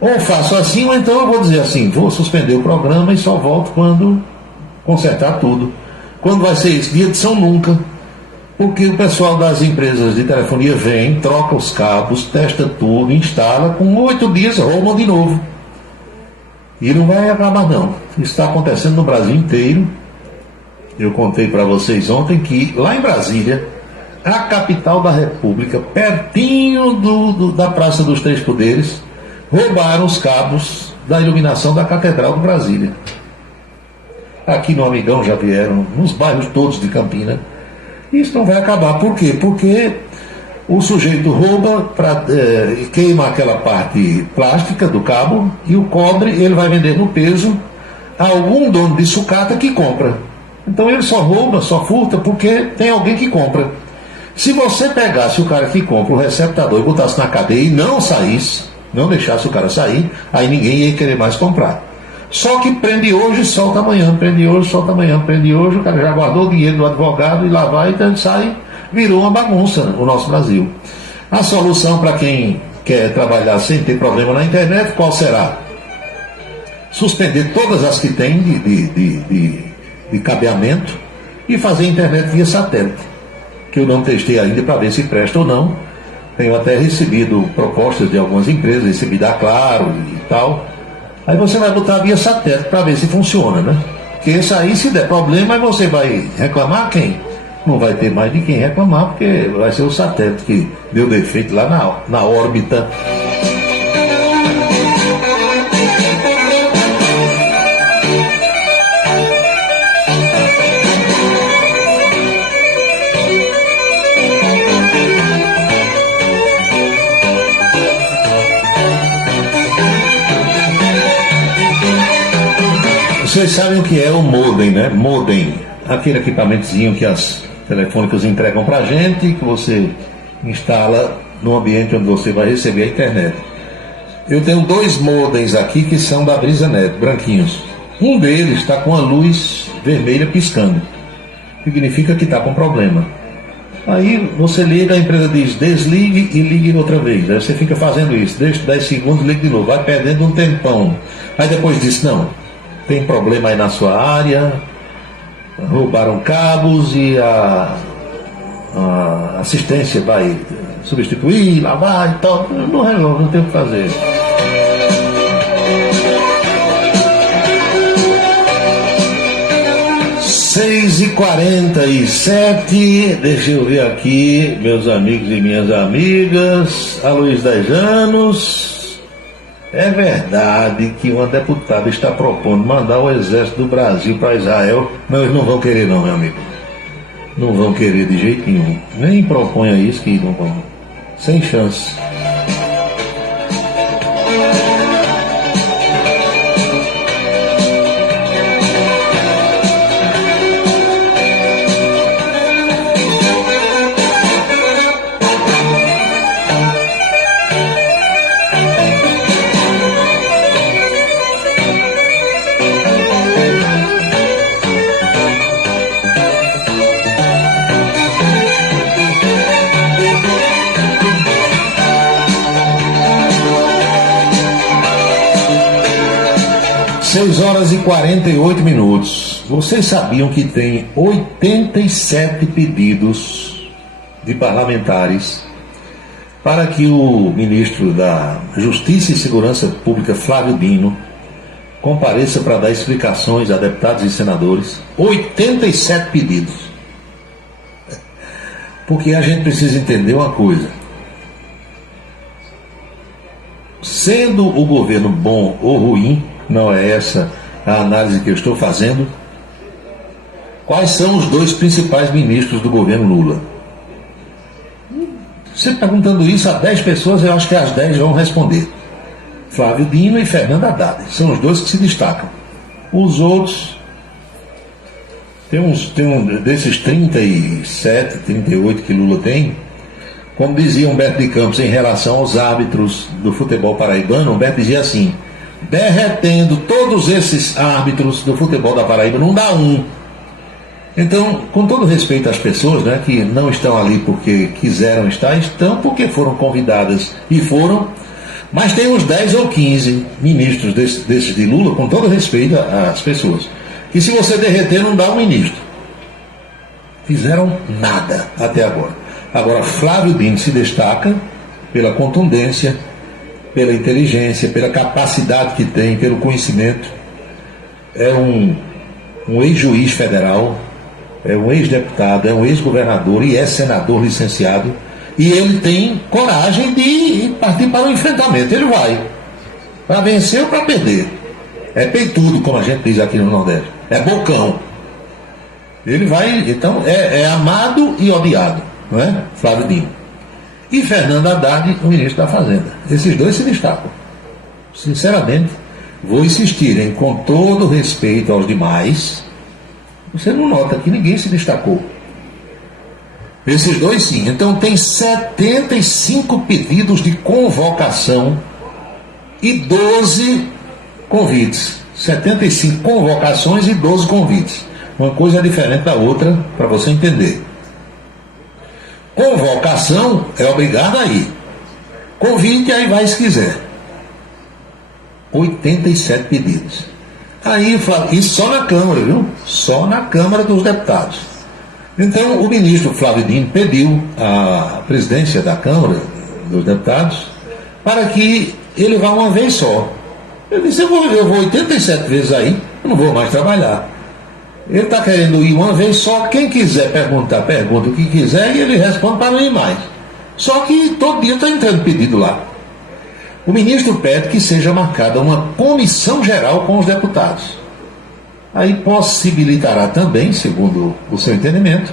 ou faço assim, ou então eu vou dizer assim, vou suspender o programa e só volto quando consertar tudo. Quando vai ser isso? Dia de São Nunca. Porque o pessoal das empresas de telefonia vem, troca os cabos, testa tudo, instala, com 8 dias roubam de novo. E não vai acabar não. Isso está acontecendo no Brasil inteiro. Eu contei para vocês ontem que lá em Brasília, a capital da República, pertinho da Praça dos Três Poderes, roubaram os cabos da iluminação da Catedral de Brasília. Aqui no Amigão já vieram, nos bairros todos de Campina. Isso não vai acabar. Por quê? Porque o sujeito rouba, queima aquela parte plástica do cabo e o cobre ele vai vender no peso a algum dono de sucata que compra. Então ele só rouba, só furta porque tem alguém que compra. Se você pegasse o cara que compra o receptador e botasse na cadeia e não saísse, não deixasse o cara sair, aí ninguém ia querer mais comprar. Só que prende hoje, solta amanhã, prende hoje, solta amanhã, prende hoje, o cara já guardou o dinheiro do advogado e lá vai, então sai, virou uma bagunça o nosso Brasil. A solução para quem quer trabalhar sem ter problema na internet, qual será? Suspender todas as que tem de cabeamento e fazer internet via satélite, que eu não testei ainda para ver se presta ou não. Tenho até recebido propostas de algumas empresas, recebi da Claro e tal. Aí você vai botar via satélite para ver se funciona, né? Porque isso aí, se der problema, aí você vai reclamar quem? Não vai ter mais de quem reclamar, porque vai ser o satélite que deu defeito lá na órbita. Vocês sabem o que é o modem, né? Modem, aquele equipamentozinho que as telefônicas entregam pra gente, que você instala no ambiente onde você vai receber a internet. Eu tenho 2 modems aqui que são da BrisaNet, branquinhos. Um deles está com a luz vermelha piscando. Significa que está com problema. Aí você liga, a empresa diz desligue e ligue outra vez. Aí você fica fazendo isso, deixa 10 segundos, liga de novo, vai perdendo um tempão. Aí depois diz, não, tem problema aí na sua área, roubaram cabos e a assistência vai substituir, lá vai e tal. Não resolve, não tem o que fazer. Seis e 47, deixa eu ver aqui, meus amigos e minhas amigas. A Luiz 10 anos. É verdade que uma deputada está propondo mandar o exército do Brasil para Israel, mas eles não vão querer não, meu amigo. Não vão querer de jeito nenhum. Nem proponha isso que não vão. Sem chance. Seis horas e 48 minutos. Vocês sabiam que tem 87 pedidos de parlamentares para que o ministro da Justiça e Segurança Pública, Flávio Dino, compareça para dar explicações a deputados e senadores? 87 pedidos. Porque a gente precisa entender uma coisa. Sendo o governo bom ou ruim, não é essa a análise que eu estou fazendo. Quais são os dois principais ministros do governo Lula? Você perguntando isso a 10 pessoas, eu acho que as 10 vão responder. Flávio Dino e Fernando Haddad. São os dois que se destacam. Os outros, tem um desses 37, 38 que Lula tem, como dizia Humberto de Campos em relação aos árbitros do futebol paraibano, Humberto dizia assim: derretendo todos esses árbitros do futebol da Paraíba, não dá um. Então, com todo respeito às pessoas, né, que não estão ali porque quiseram estar, estão porque foram convidadas e foram, mas tem uns 10 ou 15 ministros desses de Lula, com todo respeito às pessoas, que se você derreter não dá um ministro. Fizeram nada até agora. Agora, Flávio Dino se destaca pela contundência, pela inteligência, pela capacidade que tem, pelo conhecimento. É um ex-juiz federal, é um ex-deputado, é um ex-governador e é senador licenciado. E ele tem coragem de partir para o enfrentamento. Ele vai para vencer ou para perder. É peitudo, como a gente diz aqui no Nordeste. É bocão. Ele vai, então, é amado e odiado, não é? Flávio Dino. E Fernando Haddad, o ministro da Fazenda. Esses dois se destacam. Sinceramente, vou insistir em, com todo respeito aos demais, você não nota que ninguém se destacou. Esses dois sim. Então tem 75 pedidos de convocação e 12 convites. 75 convocações e 12 convites. Uma coisa é diferente da outra, para você entender. Convocação é obrigado a ir. Convite, aí vai se quiser. 87 pedidos. Aí, isso só na Câmara, viu? Só na Câmara dos Deputados. Então, o ministro Flávio Dino pediu à presidência da Câmara dos Deputados para que ele vá uma vez só. Eu disse, eu vou 87 vezes aí, eu não vou mais trabalhar. Ele está querendo ir uma vez só, quem quiser perguntar, pergunta o que quiser e ele responde para não ir mais. Só que todo dia está entrando pedido lá. O ministro pede que seja marcada uma comissão geral com os deputados. Aí possibilitará também, segundo o seu entendimento,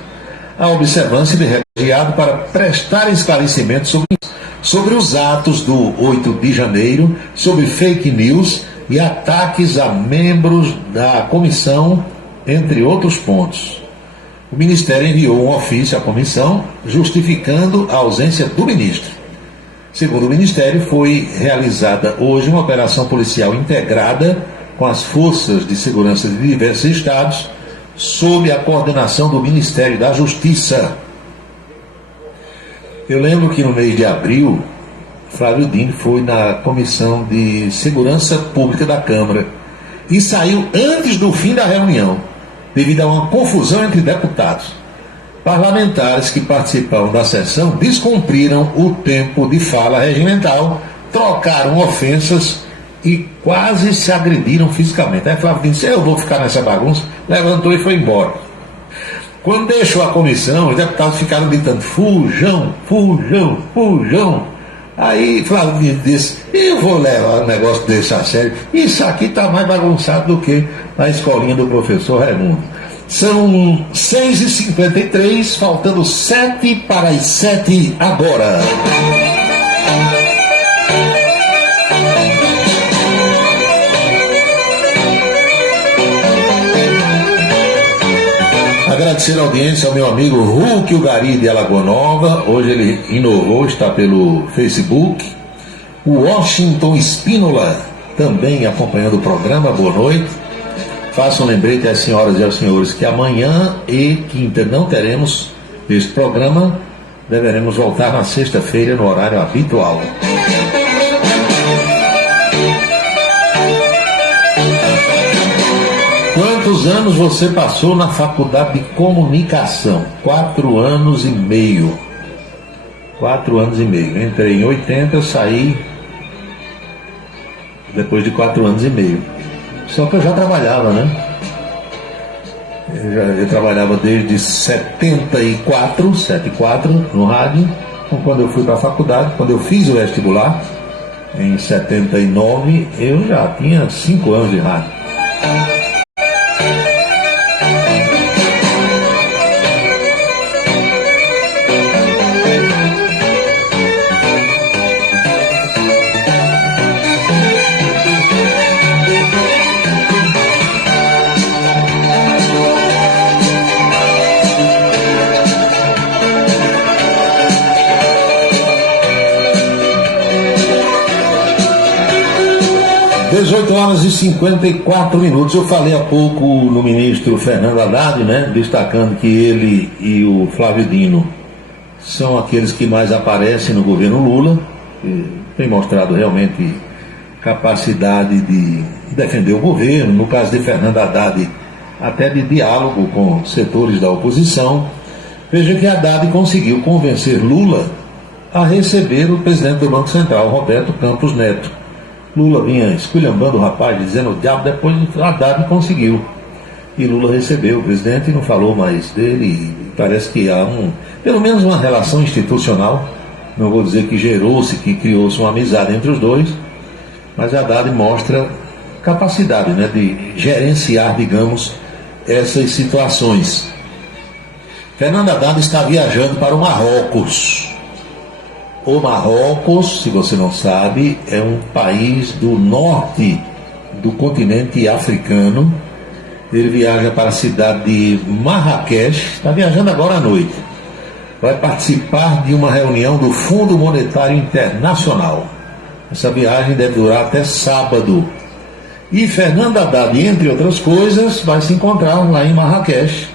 a observância de refugiado para prestar esclarecimentos sobre os atos do 8 de janeiro, sobre fake news e ataques a membros da comissão, entre outros pontos. O Ministério enviou um ofício à comissão justificando a ausência do ministro. Segundo o Ministério, foi realizada hoje uma operação policial integrada com as forças de segurança de diversos estados, sob a coordenação do Ministério da Justiça. Eu lembro que no mês de abril, Flávio Dino foi na Comissão de Segurança Pública da Câmara e saiu antes do fim da reunião, devido a uma confusão entre deputados. Parlamentares que participaram da sessão descumpriram o tempo de fala regimental, trocaram ofensas e quase se agrediram fisicamente. Aí Flávio disse: eu vou ficar nessa bagunça, levantou e foi embora. Quando deixou a comissão, os deputados ficaram gritando: fujam, fujam, fujam. Aí Flávio disse: eu vou levar um negócio desse a sério, isso aqui está mais bagunçado do que na escolinha do professor Raimundo. São 6h53, faltando 7 para as 7 agora. Agradecer a audiência ao meu amigo Hulk Ugari de Alagoa Nova. Hoje ele inovou, está pelo Facebook. O Washington Espínola também acompanhando o programa. Boa noite. Faço um lembrete às senhoras e aos senhores que amanhã e quinta não teremos este programa. Deveremos voltar na sexta-feira no horário habitual. Quantos anos você passou na faculdade de comunicação? 4 anos e meio. 4 anos e meio. Entrei em 80, saí depois de 4 anos e meio. Só que eu já trabalhava, né? Eu trabalhava desde 74 no rádio. Então, quando eu fui para a faculdade, quando eu fiz o vestibular, em 79, eu já tinha 5 anos de rádio. Horas e 54 minutos. Eu falei há pouco no ministro Fernando Haddad, né, destacando que ele e o Flávio Dino são aqueles que mais aparecem no governo Lula, que tem mostrado realmente capacidade de defender o governo, no caso de Fernando Haddad, até de diálogo com setores da oposição. Veja que Haddad conseguiu convencer Lula a receber o presidente do Banco Central, Roberto Campos Neto. Lula vinha esculhambando o rapaz, dizendo o diabo, depois Haddad conseguiu. E Lula recebeu o presidente e não falou mais dele. E parece que há pelo menos uma relação institucional, não vou dizer que gerou-se, que criou-se uma amizade entre os dois, mas Haddad mostra capacidade, né, de gerenciar, digamos, essas situações. Fernando Haddad está viajando para o Marrocos. O Marrocos, se você não sabe, é um país do norte do continente africano. Ele viaja para a cidade de Marrakech, está viajando agora à noite. Vai participar de uma reunião do Fundo Monetário Internacional. Essa viagem deve durar até sábado. E Fernando Haddad, entre outras coisas, vai se encontrar lá em Marrakech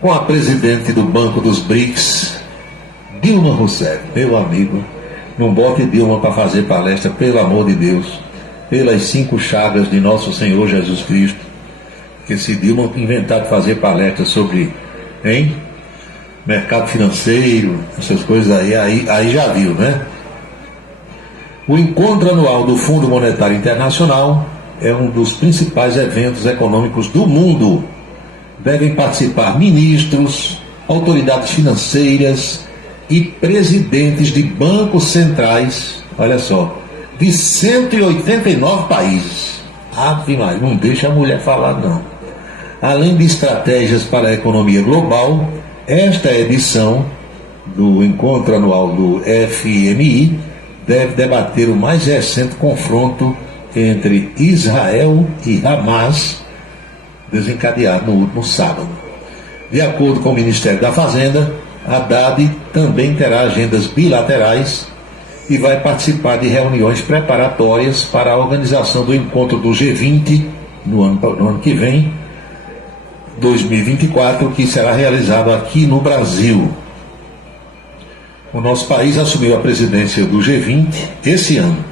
com a presidente do Banco dos BRICS, Dilma Rousseff. Meu amigo, não bote Dilma para fazer palestra, pelo amor de Deus, pelas 5 chagas de nosso Senhor Jesus Cristo. Porque se Dilma inventar de fazer palestra sobre mercado financeiro, essas coisas aí já viu, né? O encontro anual do Fundo Monetário Internacional é um dos principais eventos econômicos do mundo. Devem participar ministros, autoridades financeiras e presidentes de bancos centrais, olha só, de 189 países. Ave Maria, não deixa a mulher falar não. Além de estratégias para a economia global, esta edição do encontro anual do FMI deve debater o mais recente confronto entre Israel e Hamas, desencadeado no último sábado. De acordo com o Ministério da Fazenda, Haddad também terá agendas bilaterais e vai participar de reuniões preparatórias para a organização do encontro do G20 no ano que vem, 2024, que será realizado aqui no Brasil. O nosso país assumiu a presidência do G20 esse ano.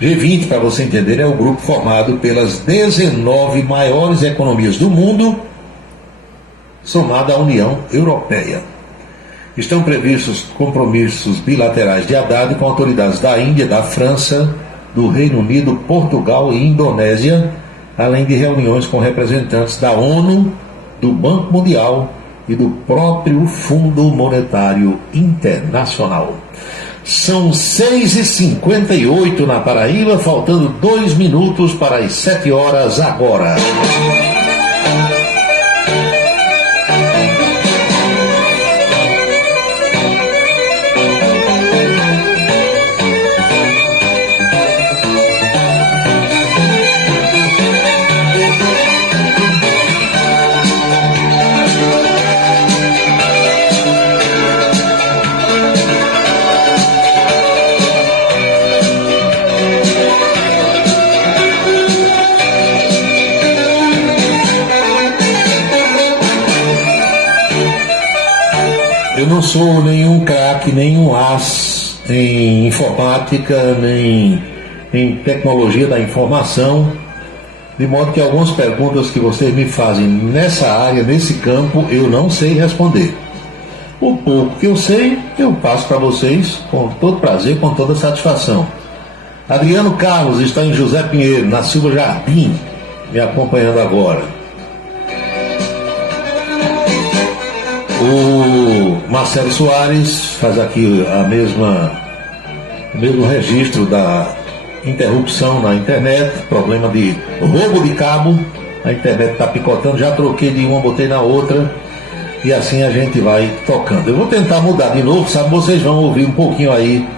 G20, para você entender, é o grupo formado pelas 19 maiores economias do mundo, somada à União Europeia. Estão previstos compromissos bilaterais de Haddad com autoridades da Índia, da França, do Reino Unido, Portugal e Indonésia, além de reuniões com representantes da ONU, do Banco Mundial e do próprio Fundo Monetário Internacional. São 6h58 na Paraíba, faltando 2 minutos para as 7 horas agora. Eu não sou nenhum craque, nenhum as em informática, nem em tecnologia da informação, de modo que algumas perguntas que vocês me fazem nessa área, nesse campo, eu não sei responder. O pouco que eu sei, eu passo para vocês com todo prazer, com toda satisfação. Adriano Carlos está em José Pinheiro, na Silva Jardim, me acompanhando agora. O Marcelo Soares faz aqui o mesmo registro da interrupção na internet, problema de roubo de cabo, a internet está picotando, já troquei de uma, botei na outra, e assim a gente vai tocando. Eu vou tentar mudar de novo, sabe, vocês vão ouvir um pouquinho aí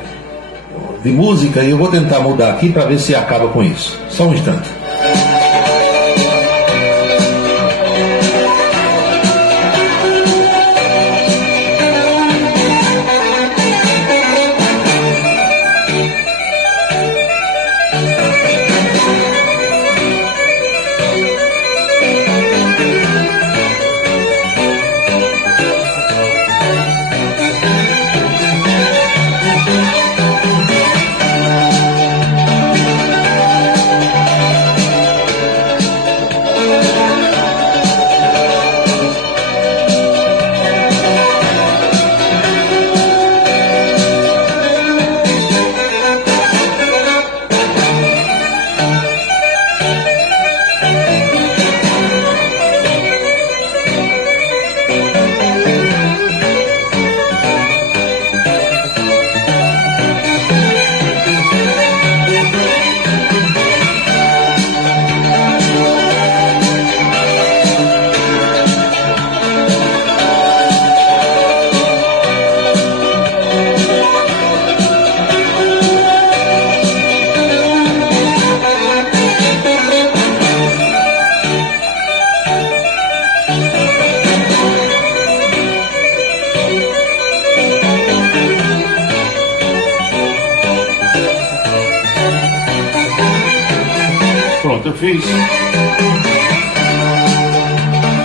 de música, e eu vou tentar mudar aqui para ver se acaba com isso. Só um instante.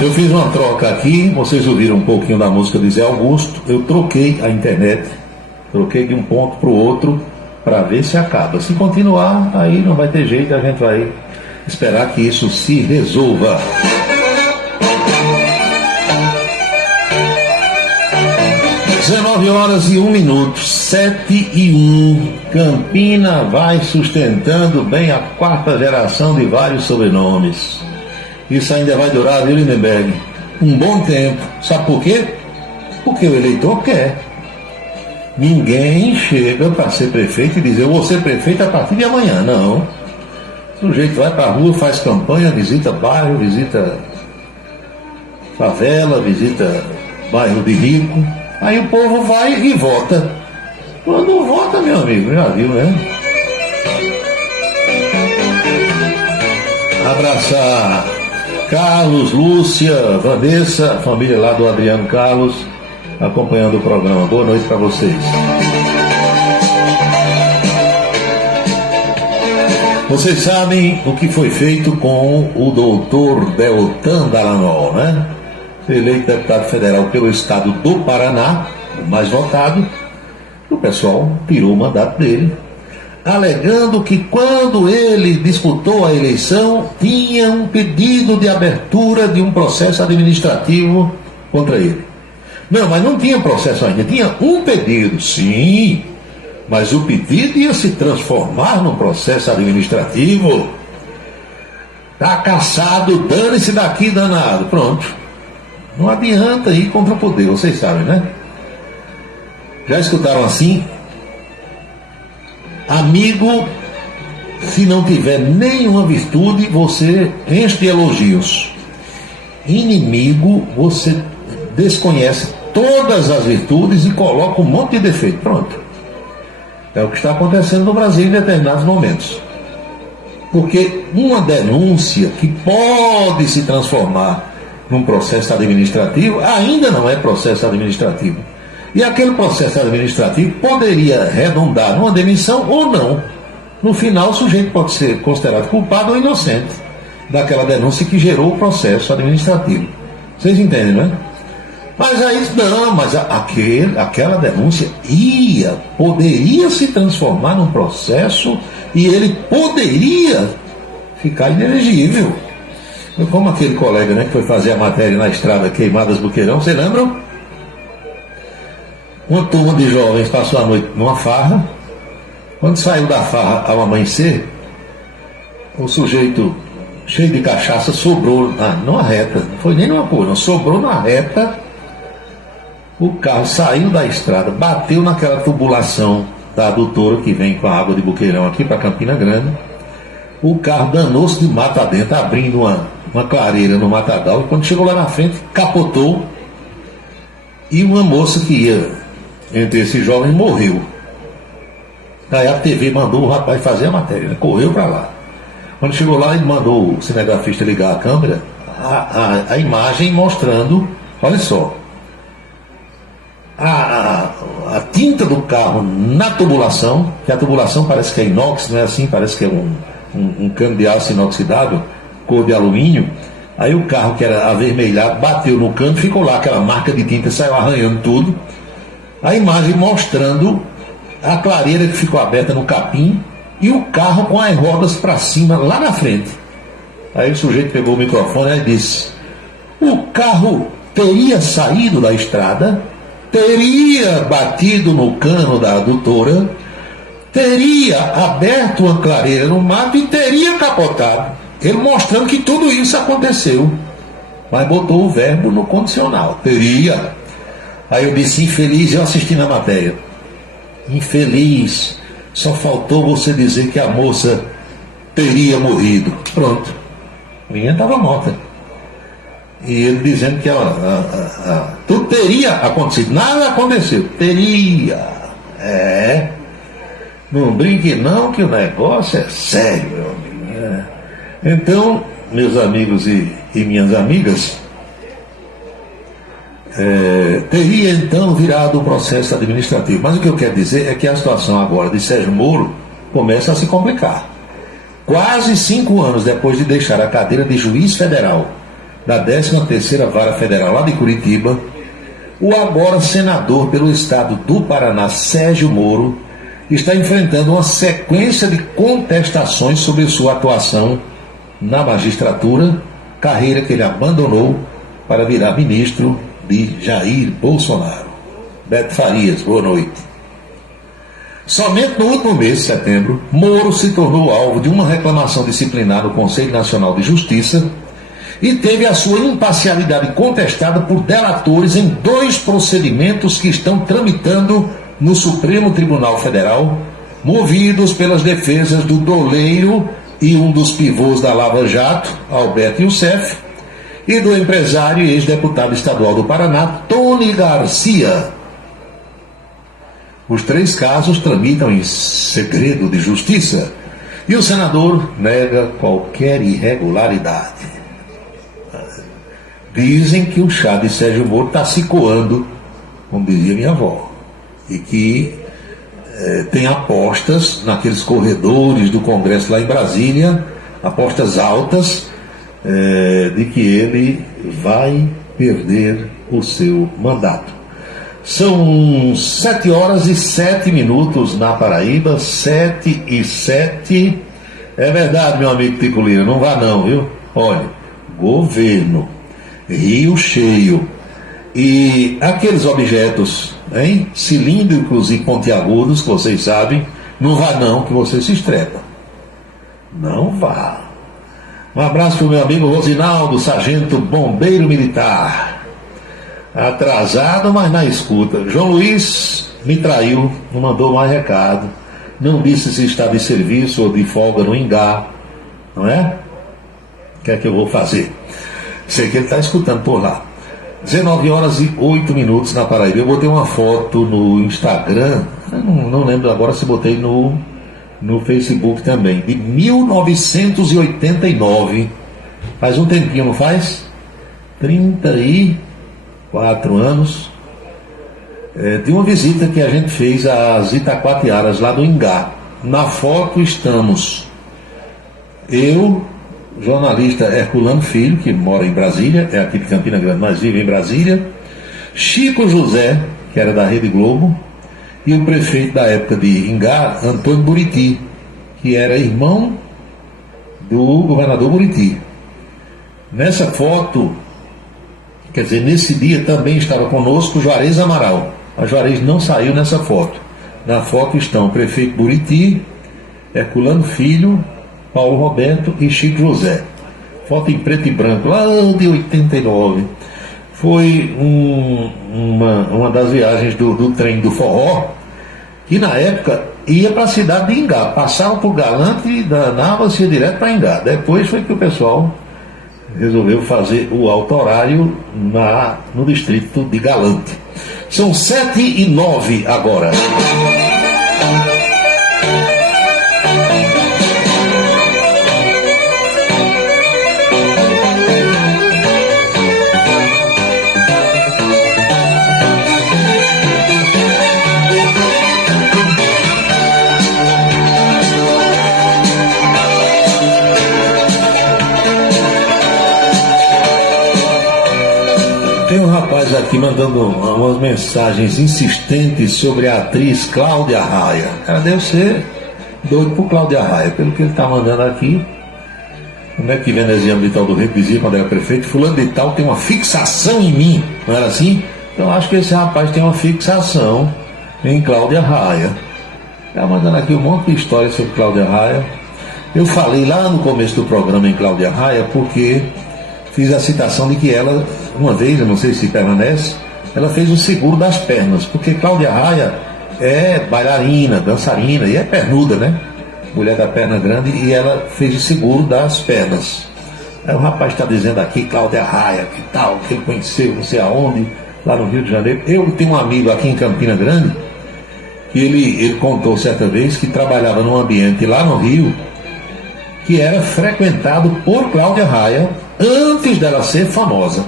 Eu fiz uma troca aqui, vocês ouviram um pouquinho da música de Zé Augusto, eu troquei a internet, troquei de um ponto para o outro para ver se acaba. Se continuar, aí não vai ter jeito, a gente vai esperar que isso se resolva. Horas e 1 minuto, 7h01. Campina vai sustentando bem a 4ª geração de vários sobrenomes. Isso ainda vai durar, viu, Lindenberg? Um bom tempo. Sabe por quê? Porque o eleitor quer. Ninguém chega para ser prefeito e dizer: eu vou ser prefeito a partir de amanhã. Não. O sujeito vai para a rua, faz campanha, visita bairro, visita favela, visita bairro de rico. Aí o povo vai e vota. Quando vota, meu amigo, já viu, né? Abraçar Carlos, Lúcia, Vanessa, a família lá do Adriano Carlos, acompanhando o programa. Boa noite para vocês. Vocês sabem o que foi feito com o doutor Deltan Dallagnol, né? Eleito deputado federal pelo estado do Paraná, o mais votado, O pessoal tirou o mandato dele, alegando que quando ele disputou a eleição, tinha um pedido de abertura de um processo administrativo contra ele. Não, mas não tinha processo ainda, tinha um pedido, sim, mas o pedido ia se transformar num processo administrativo. Tá caçado, dane-se daqui, danado. Pronto. Não adianta ir contra o poder, vocês sabem, né? Já escutaram assim? Amigo, se não tiver nenhuma virtude, você enche de elogios. Inimigo, você desconhece todas as virtudes e coloca um monte de defeito. Pronto. É o que está acontecendo no Brasil em determinados momentos. Porque uma denúncia que pode se transformar num processo administrativo ainda não é processo administrativo. E aquele processo administrativo poderia redundar numa demissão ou não. No final, o sujeito pode ser considerado culpado ou inocente daquela denúncia que gerou o processo administrativo. Vocês entendem, não é? Mas aí, não, mas aquela denúncia poderia se transformar num processo e ele poderia ficar inelegível. Como aquele colega, né, que foi fazer a matéria na estrada Queimadas Boqueirão, vocês lembram? Uma turma de jovens passou a noite numa farra. Quando saiu da farra ao amanhecer, o sujeito cheio de cachaça sobrou numa reta, não foi nem numa coisa, sobrou na reta. O carro saiu da estrada, bateu naquela tubulação da adutora que vem com a água de Boqueirão aqui para Campina Grande. O carro danou-se de mato adentro, abrindo uma clareira no matagal, e quando chegou lá na frente, capotou, e uma moça que ia entre esses jovens morreu. Aí a TV mandou o rapaz fazer a matéria, né? Correu para lá. Quando chegou lá, ele mandou o cinegrafista ligar a câmera, a imagem mostrando, olha só, a tinta do carro na tubulação, que a tubulação parece que é inox, não é assim, parece que é um cano de aço inoxidável, cor de alumínio. Aí o carro, que era avermelhado, bateu no canto, ficou lá aquela marca de tinta, saiu arranhando tudo. A imagem mostrando a clareira que ficou aberta no capim e o carro com as rodas para cima lá na frente. Aí o sujeito pegou o microfone e disse: o carro teria saído da estrada, teria batido no cano da adutora, teria aberto uma clareira no mato e teria capotado. Ele mostrando que tudo isso aconteceu, mas botou o verbo no condicional, teria. Aí eu disse: infeliz, eu assisti na matéria, infeliz, só faltou você dizer que a moça teria morrido. Pronto, a menina estava morta. E ele dizendo que tudo teria acontecido, nada aconteceu, teria. Não brinque não, que o negócio é sério, meu amigo. Então, meus amigos e minhas amigas, teria então virado um processo administrativo. Mas o que eu quero dizer é que a situação agora de Sérgio Moro começa a se complicar. Quase 5 anos depois de deixar a cadeira de juiz federal da 13ª Vara Federal lá de Curitiba, o agora senador pelo estado do Paraná, Sérgio Moro, está enfrentando uma sequência de contestações sobre sua atuação na magistratura, carreira que ele abandonou para virar ministro de Jair Bolsonaro. Beto Farias, boa noite. Somente no último mês de setembro, Moro se tornou alvo de uma reclamação disciplinar no Conselho Nacional de Justiça e teve a sua imparcialidade contestada por delatores em 2 procedimentos que estão tramitando no Supremo Tribunal Federal, movidos pelas defesas do doleiro e um dos pivôs da Lava Jato, Alberto Youssef, e do empresário e ex-deputado estadual do Paraná, Tony Garcia. Os 3 casos tramitam em segredo de justiça e o senador nega qualquer irregularidade. Dizem que o chá de Sérgio Moro está se coando, como dizia minha avó, e que tem apostas naqueles corredores do Congresso lá em Brasília, apostas altas, de que ele vai perder o seu mandato. São 7 horas e 7 minutos na Paraíba, 7 e 7. É verdade, meu amigo Tico Lira, não vá não, viu? Olha, governo, rio cheio e aqueles objetos, hein, cilíndricos e pontiagudos, que vocês sabem, não vá não, que você se estrepa. Não vá. Um abraço para o meu amigo Rosinaldo, sargento bombeiro militar. Atrasado, mas na escuta. João Luiz me traiu, não mandou mais recado. Não disse se está de serviço ou de folga no Ingá. Não é? O que é que eu vou fazer? Sei que ele está escutando por lá. 19 horas e 8 minutos na Paraíba. Eu botei uma foto no Instagram, não lembro agora se botei no Facebook também, de 1989. Faz um tempinho, não faz? 34 anos. De uma visita que a gente fez às Itacoatiaras, lá do Ingá. Na foto estamos eu, jornalista Herculano Filho, que mora em Brasília, é aqui de Campina Grande, mas vive em Brasília, Chico José, que era da Rede Globo, e o prefeito da época de Ingá, Antônio Buriti, que era irmão do governador Buriti. Nessa foto, quer dizer, nesse dia também estava conosco Juarez Amaral. A Juarez não saiu nessa foto. Na foto estão o prefeito Buriti, Herculano Filho, Paulo Roberto e Chico José. Foto em preto e branco, lá de 89. Foi uma das viagens do trem do forró, que na época ia para a cidade de Ingá, passava por Galante e danava-se direto para Ingá. Depois foi que o pessoal resolveu fazer o alto horário no distrito de Galante. São 7 e 9 agora. Tem um rapaz aqui mandando umas mensagens insistentes sobre a atriz Cláudia Raia. Ela deve ser doido por Cláudia Raia, pelo que ele está mandando aqui. Como é que veneziano de tal do Rio dizia quando era prefeito? Fulano de tal tem uma fixação em mim, não era assim? Então acho que esse rapaz tem uma fixação em Cláudia Raia. Está mandando aqui um monte de história sobre Cláudia Raia. Eu falei lá no começo do programa em Cláudia Raia porque fiz a citação de que ela, uma vez, eu não sei se permanece, ela fez o seguro das pernas, porque Cláudia Raia é bailarina, dançarina e é pernuda, né? Mulher da perna grande, e ela fez o seguro das pernas. Aí o rapaz está dizendo aqui, Cláudia Raia, que tal, que ele conheceu, não sei aonde, lá no Rio de Janeiro. Eu tenho um amigo aqui em Campina Grande, que ele contou certa vez que trabalhava num ambiente lá no Rio, que era frequentado por Cláudia Raia, antes dela ser famosa,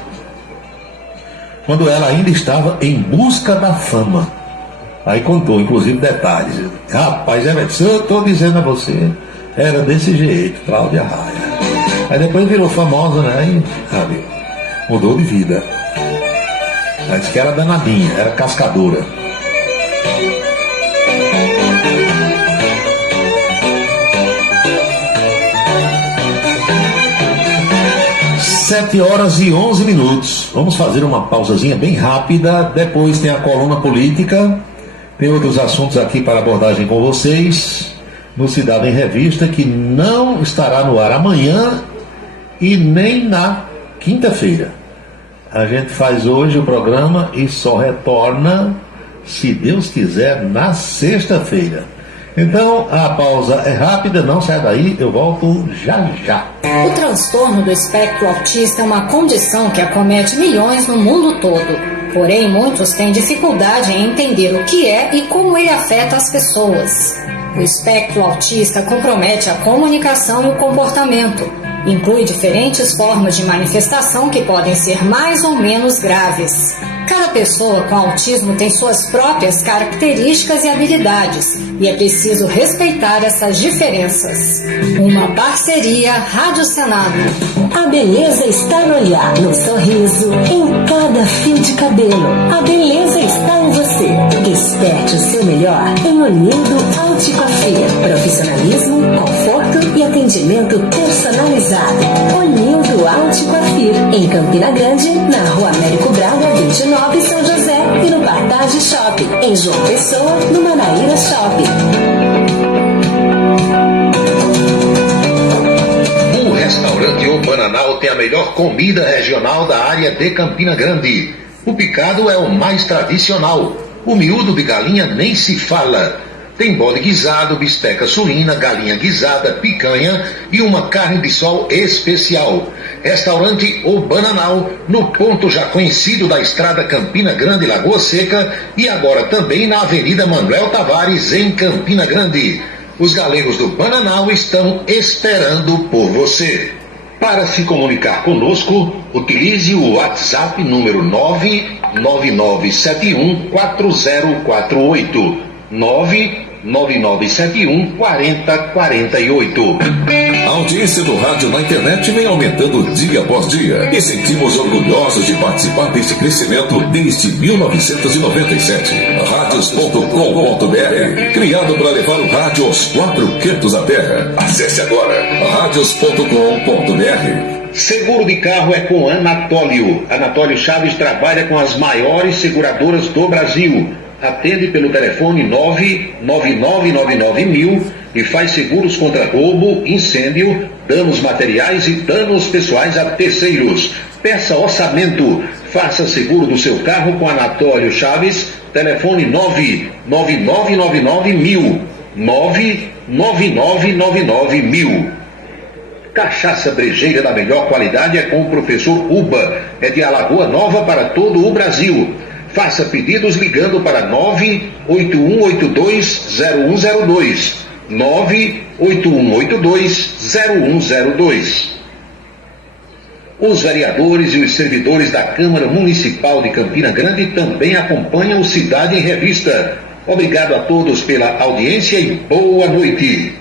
quando ela ainda estava em busca da fama. Aí contou, inclusive, detalhes. Rapaz, eu estou dizendo a você, era desse jeito, Cláudia Raia. Aí depois virou famosa, né? Aí, viu? Mudou de vida. Ela disse que era danadinha, era cascadora. Sete horas e 11 minutos. Vamos fazer uma pausazinha bem rápida. Depois tem a coluna política. Tem outros assuntos aqui para abordagem com vocês. No Cidade em Revista, que não estará no ar amanhã e nem na quinta-feira. A gente faz hoje o programa e só retorna, se Deus quiser, na sexta-feira. Então, a pausa é rápida, não sai daí, eu volto já já. O transtorno do espectro autista é uma condição que acomete milhões no mundo todo. Porém, muitos têm dificuldade em entender o que é e como ele afeta as pessoas. O espectro autista compromete a comunicação e o comportamento. Inclui diferentes formas de manifestação que podem ser mais ou menos graves. Cada Cada pessoa com autismo tem suas próprias características e habilidades, e é preciso respeitar essas diferenças. Uma parceria Rádio Senado. A beleza está no olhar, no sorriso, em cada fio de cabelo. A beleza está em você. Desperte o seu melhor em Unido Alticoafia. Profissionalismo, conforto e atendimento personalizado. Unido Alticoafia. Em Campina Grande, na Rua Américo Braga, 29, São José. E no Partage Shopping. Em João Pessoa, no Manaíra Shopping. O restaurante O Bananal tem a melhor comida regional da área de Campina Grande. O picado é o mais tradicional. O miúdo de galinha nem se fala. Tem bode guisado, bisteca suína, galinha guisada, picanha e uma carne de sol especial. Restaurante O Bananal, no ponto já conhecido da estrada Campina Grande Lagoa Seca e agora também na Avenida Manuel Tavares, em Campina Grande. Os galegos do Bananal estão esperando por você. Para se comunicar conosco, utilize o WhatsApp número 999714048. 999714048. A audiência do rádio na internet vem aumentando dia após dia e sentimos orgulhosos de participar deste crescimento desde 1997. Radios.com.br, criado para levar o rádio aos quatro cantos da terra. Acesse agora radios.com.br. Seguro de carro é com Anatólio. Anatólio Chaves trabalha com as maiores seguradoras do Brasil. Atende pelo telefone 99999.000 e faz seguros contra roubo, incêndio, danos materiais e danos pessoais a terceiros. Peça orçamento. Faça seguro do seu carro com Anatólio Chaves. Telefone 99999.000. 99999.000. Cachaça brejeira da melhor qualidade é com o professor Uba. É de Alagoa Nova para todo o Brasil. Faça pedidos ligando para 981820102. 981820102. Os vereadores e os servidores da Câmara Municipal de Campina Grande também acompanham o Cidade em Revista. Obrigado a todos pela audiência e boa noite.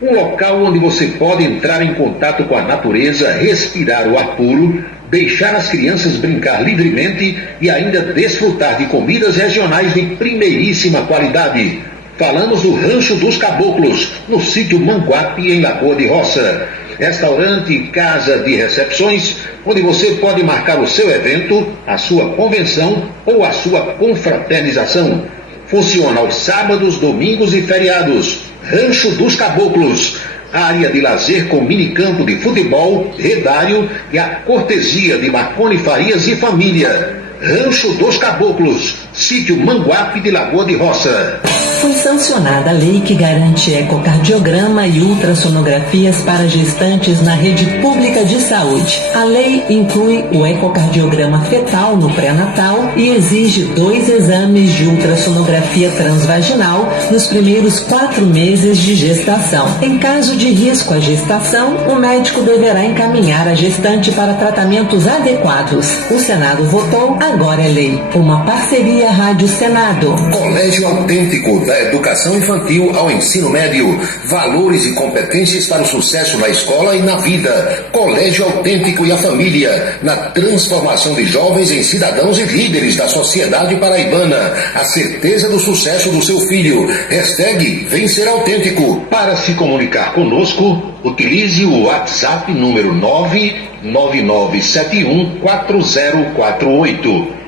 Um local onde você pode entrar em contato com a natureza, respirar o ar puro, deixar as crianças brincar livremente e ainda desfrutar de comidas regionais de primeiríssima qualidade. Falamos do Rancho dos Caboclos, no sítio Manguape, em Lagoa de Roça. Restaurante e casa de recepções, onde você pode marcar o seu evento, a sua convenção ou a sua confraternização. Funciona aos sábados, domingos e feriados. Rancho dos Caboclos, área de lazer com minicampo de futebol, redário e a cortesia de Marconi Farias e família. Rancho dos Caboclos, sítio Manguape de Lagoa de Roça. Foi sancionada a lei que garante ecocardiograma e ultrassonografias para gestantes na rede pública de saúde. A lei inclui o ecocardiograma fetal no pré-natal e exige 2 exames de ultrassonografia transvaginal nos primeiros 4 meses de gestação. Em caso de risco à gestação, o médico deverá encaminhar a gestante para tratamentos adequados. O Senado votou, agora é lei. Uma parceria Rádio Senado. Colégio Autêntico, da educação infantil ao ensino médio. Valores e competências para o sucesso na escola e na vida. Colégio Autêntico e a família, na transformação de jovens em cidadãos e líderes da sociedade paraibana. A certeza do sucesso do seu filho. Hashtag Vem Ser Autêntico. Para se comunicar conosco, utilize o WhatsApp número 999714048.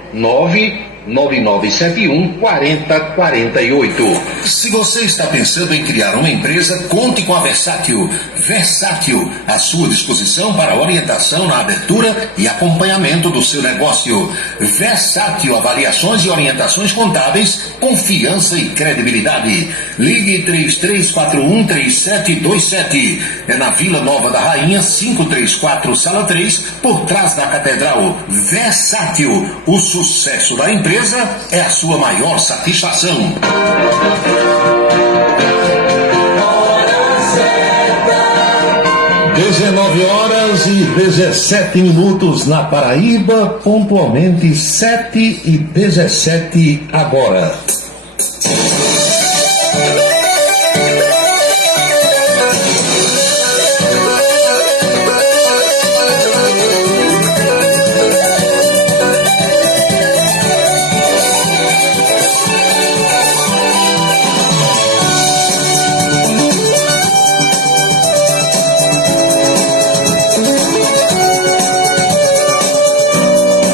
999714048. Se você está pensando em criar uma empresa, conte com a Versátil. Versátil, à sua disposição para orientação na abertura e acompanhamento do seu negócio. Versátil, avaliações e orientações contábeis, confiança e credibilidade. Ligue 33413727. É na Vila Nova da Rainha, 534, Sala 3, por trás da Catedral. Versátil, o sucesso da empresa é a sua maior satisfação. 19 horas horas e 17 minutos na Paraíba, pontualmente 7h17 agora.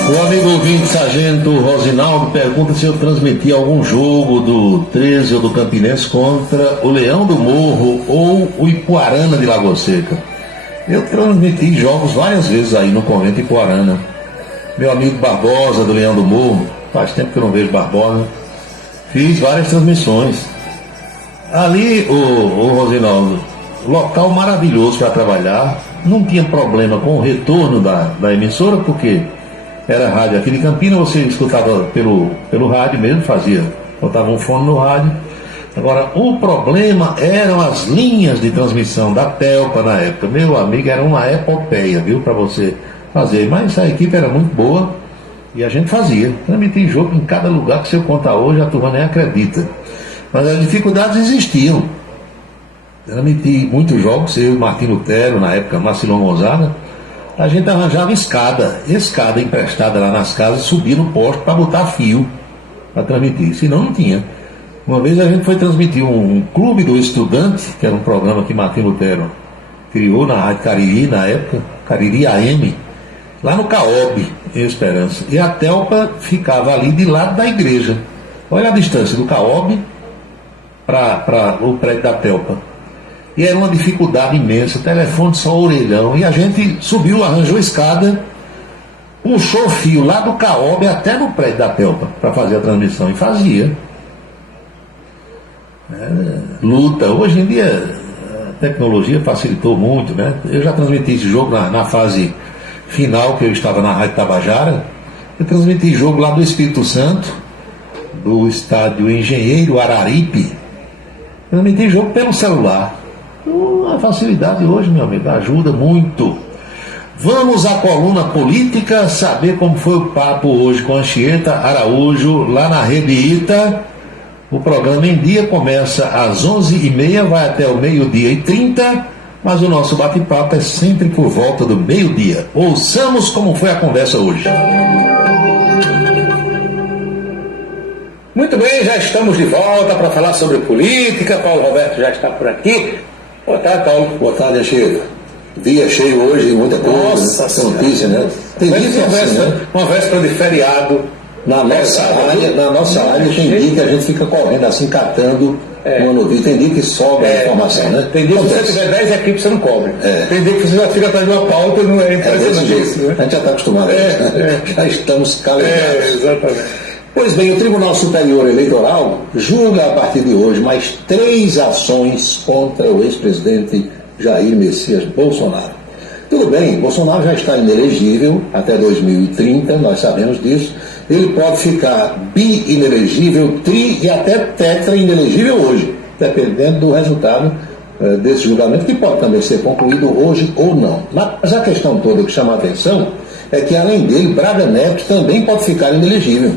O amigo ouvinte Sargento Rosinaldo pergunta se eu transmiti algum jogo do 13 ou do Campinense contra o Leão do Morro ou o Ipuarana de Lagoa Seca. Eu transmiti jogos várias vezes aí no Convento Ipuarana. Meu amigo Barbosa do Leão do Morro, faz tempo que eu não vejo Barbosa, fiz várias transmissões. Ali, o Rosinaldo, local maravilhoso para trabalhar, não tinha problema com o retorno da emissora, porque era rádio aqui de Campinas, você escutava pelo rádio mesmo, botava um fone no rádio. Agora, o problema eram as linhas de transmissão da Telpa na época. Meu amigo, era uma epopeia, viu, para você fazer. Mas a equipe era muito boa e a gente fazia. Transmitir jogo em cada lugar que se eu contar hoje, a turma nem acredita. Mas as dificuldades existiam. Transmiti muitos jogos, eu e Martim Lutero, na época, Marcilão Gonzaga. A gente arranjava escada emprestada lá nas casas, subia no poste para botar fio para transmitir, senão não tinha. Uma vez a gente foi transmitir um Clube do Estudante, que era um programa que Martim Lutero criou na Rádio Cariri, na época, Cariri AM, lá no Caob, em Esperança. E a Telpa ficava ali de lado da igreja. Olha a distância do Caob para o prédio da Telpa. E era uma dificuldade imensa, telefone só orelhão. E a gente subiu, arranjou escada, puxou fio lá do Caob até no prédio da Telpa para fazer a transmissão. E fazia. Luta. Hoje em dia a tecnologia facilitou muito, né? Eu já transmiti esse jogo na fase final, que eu estava na Rádio Tabajara. Eu transmiti jogo lá do Espírito Santo, do estádio Engenheiro Araripe. Transmiti jogo pelo celular. A facilidade hoje, meu amigo, ajuda muito. Vamos à coluna política, saber como foi o papo hoje com a Anchieta Araújo, lá na Rede Ita. O programa Em Dia começa às 11h30, vai até o 12h30, mas o nosso bate-papo é sempre por volta do meio-dia. Ouçamos como foi a conversa hoje. Muito bem, já estamos de volta para falar sobre política. Paulo Roberto já está por aqui. Boa tarde, Paulo. Boa tarde, Anchieta. Dia cheio hoje, muita coisa. Nossa, notícia, né? Tem dia que é assim, né? Uma véspera de feriado. Na nossa área tem dia que a gente fica correndo assim, catando uma notícia. Tem dia que sobra a informação, né? Tem dia que se você tiver 10 equipes, você não cobre. Tem dia que você já fica atrás de uma pauta e não é impressionante isso, né? A gente já está acostumado a isso, né? Já estamos calejados. Exatamente. Pois bem, o Tribunal Superior Eleitoral julga a partir de hoje mais 3 ações contra o ex-presidente Jair Messias Bolsonaro. Tudo bem, Bolsonaro já está inelegível até 2030, nós sabemos disso. Ele pode ficar bi-inelegível, tri e até tetra-inelegível hoje, dependendo do resultado desse julgamento, que pode também ser concluído hoje ou não. Mas a questão toda que chama a atenção é que, além dele, Braga Neto também pode ficar inelegível.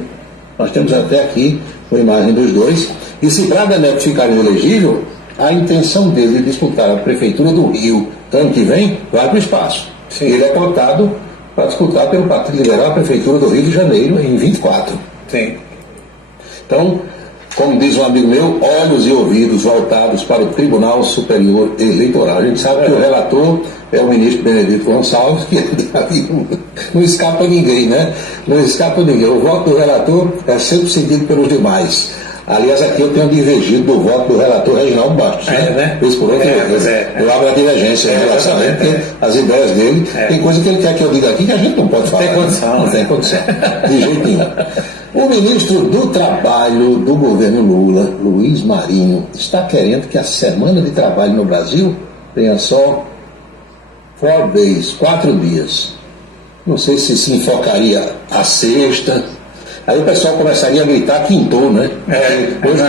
Nós temos até aqui uma imagem dos dois. E se Braga Neto ficar inelegível, a intenção dele de disputar a Prefeitura do Rio ano que vem vai para o espaço. Sim. Ele é cotado para disputar pelo Partido Liberal a Prefeitura do Rio de Janeiro em 24. Sim. Então, como diz um amigo meu, olhos e ouvidos voltados para o Tribunal Superior Eleitoral. A gente sabe que o relator é o ministro Benedito Gonçalves, que não escapa ninguém, né? Não escapa ninguém. O voto do relator é sempre seguido pelos demais. Aliás, aqui eu tenho divergido do voto do relator Reginaldo Bastos. Né? Vez por outra, eu abro a divergência em relação a ele, porque as ideias dele, tem coisa que ele quer que eu diga aqui que a gente não pode falar. Tem condição. Não tem condição, de jeito nenhum. O ministro do Trabalho do governo Lula, Luiz Marinho, está querendo que a semana de trabalho no Brasil tenha só 4 days, 4 dias. Não sei se enfocaria a sexta, Aí o pessoal começaria a gritar quintou, né? Hoje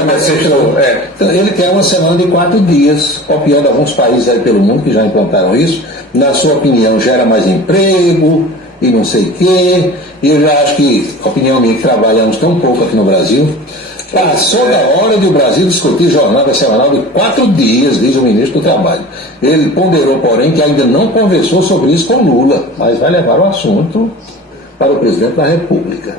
Então, ele quer uma semana de 4 dias, copiando alguns países aí pelo mundo que já implantaram isso. Na sua opinião, gera mais emprego e não sei o quê. E eu já acho que, opinião minha, que trabalhamos tão pouco aqui no Brasil, passou da hora de o Brasil discutir jornada semanal de 4 dias, diz o ministro do Trabalho. Ele ponderou, porém, que ainda não conversou sobre isso com Lula, mas vai levar o assunto para o presidente da República.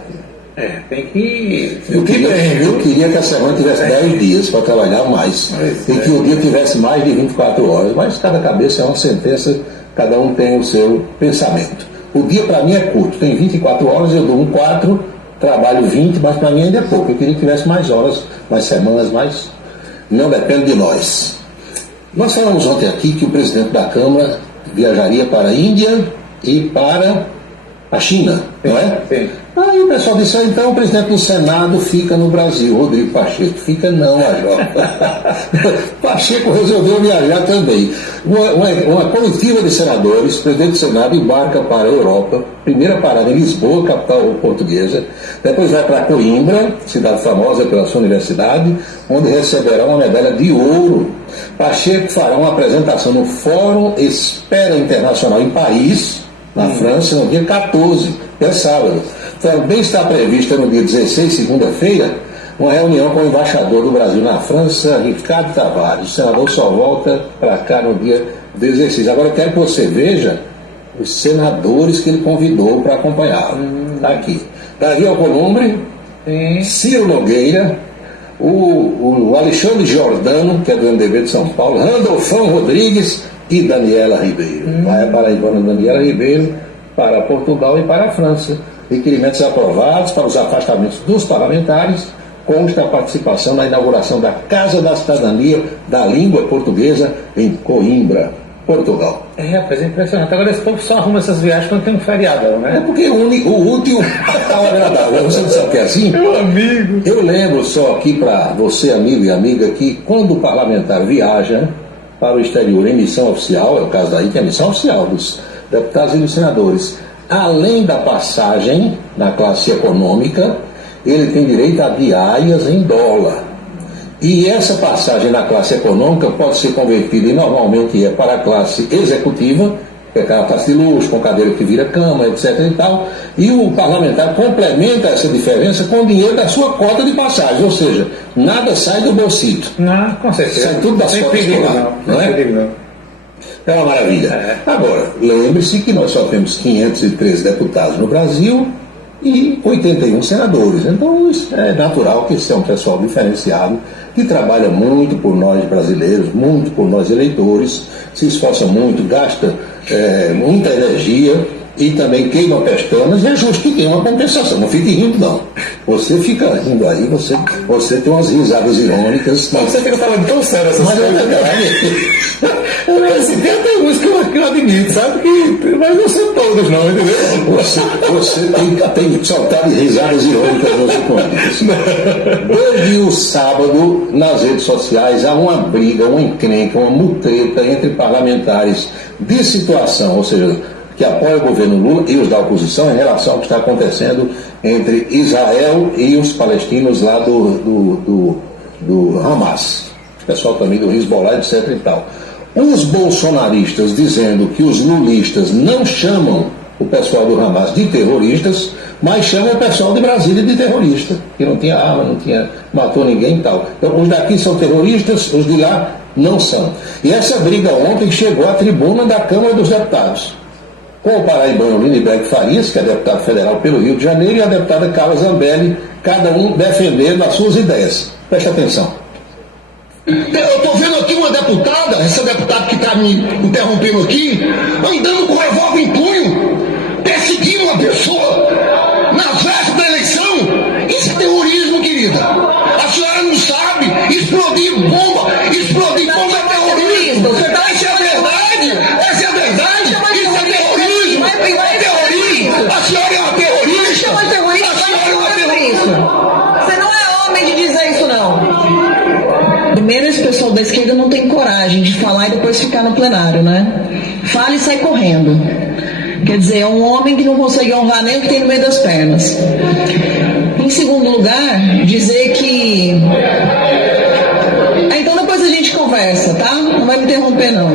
Tem que... Eu queria que a semana tivesse 10 dias para trabalhar mais. E que o dia tivesse mais de 24 horas. Mas cada cabeça é uma sentença, cada um tem o seu pensamento. O dia para mim é curto, tem 24 horas, eu durmo 4, trabalho 20, mas para mim ainda é pouco. Eu queria que tivesse mais horas, mais semanas, mas não depende de nós. Nós falamos ontem aqui que o presidente da Câmara viajaria para a Índia e para a China, não é? Sim. Aí o pessoal disse, então o presidente do Senado fica no Brasil, Rodrigo Pacheco. Fica não, Major. Pacheco resolveu viajar também. Uma comitiva de senadores, o presidente do Senado embarca para a Europa, primeira parada em Lisboa, capital portuguesa, depois vai para Coimbra, cidade famosa pela sua universidade, onde receberá uma medalha de ouro. Pacheco fará uma apresentação no Fórum Espera Internacional em Paris, na França, no dia 14, que é sábado. Também está prevista no dia 16, segunda-feira, uma reunião com o embaixador do Brasil na França, Ricardo Tavares. O senador só volta para cá no dia 16. Agora eu quero que você veja os senadores que ele convidou para acompanhá-lo. Está aqui. Davi Alcolumbre, Ciro Nogueira, o Alexandre Giordano, que é do MDB de São Paulo, Randolfão Rodrigues e Daniela Ribeiro. Vai a paraibana Daniela Ribeiro para Portugal e para a França. Requerimentos aprovados para os afastamentos dos parlamentares, consta a participação na inauguração da Casa da Cidadania da Língua Portuguesa em Coimbra, Portugal. Rapaz, é impressionante. Agora esse povo só arruma essas viagens quando tem um feriadão, né? É porque o útil ao agradável. Você não sabe o que é assim? Meu amigo. Eu lembro só aqui para você, amigo e amiga, que quando o parlamentar viaja para o exterior em missão oficial, é o caso daí que é a missão oficial dos deputados e dos senadores, além da passagem na classe econômica, ele tem direito a diárias em dólar. E essa passagem na classe econômica pode ser convertida, e normalmente é para a classe executiva, que é aquela classe de luxo, com cadeira que vira cama, etc. e tal, e o parlamentar complementa essa diferença com o dinheiro da sua cota de passagem, ou seja, nada sai do bolsito. Não, com certeza. Sai tudo das cotas lá, não é? É uma maravilha. Agora, lembre-se que nós só temos 513 deputados no Brasil e 81 senadores. Então, isso é natural que esse é um pessoal diferenciado, que trabalha muito por nós brasileiros, muito por nós eleitores, se esforça muito, gasta muita energia e também queima pestanas, e é justo que tenha uma compensação. Não fique rindo, não. Você fica rindo aí, você tem umas risadas irônicas. Mas você fica falando tão sério essas coisas. Tem até alguns que eu admito, sabe? Mas não são todos, não, entendeu? Você tem soltado risadas irônicas nos últimos. Desde o sábado, nas redes sociais, há uma briga, uma encrenca, uma mutreta entre parlamentares de situação, ou seja, que apoia o governo Lula e os da oposição em relação ao que está acontecendo entre Israel e os palestinos lá do Hamas. O pessoal também do Hezbollah, etc. e tal. Os bolsonaristas dizendo que os lulistas não chamam o pessoal do Hamas de terroristas, mas chamam o pessoal de Brasília de terrorista, que não tinha arma, matou ninguém e tal. Então, os daqui são terroristas, os de lá não são. E essa briga ontem chegou à tribuna da Câmara dos Deputados, com o paraibano Lindbergh Farias, que é deputado federal pelo Rio de Janeiro, e a deputada Carla Zambelli, cada um defendendo as suas ideias. Preste atenção. Eu estou vendo aqui uma deputada, essa deputada que está me interrompendo aqui, andando com revólver em punho, perseguindo uma pessoa na véspera da eleição. Isso é terrorismo, querida. A senhora não sabe, explodir bomba é terrorismo. Essa é a verdade, essa é a verdade. Isso é terrorismo, é terrorismo. A senhora é uma terrorista. A senhora é uma terrorista. Você não é homem de dizer isso, não. Primeiro, esse pessoal da esquerda não tem coragem de falar e depois ficar no plenário, né? Fala e sai correndo. Quer dizer, é um homem que não consegue honrar nem o que tem no meio das pernas. Em segundo lugar, dizer que... então depois a gente conversa, tá? Não vai me interromper, não.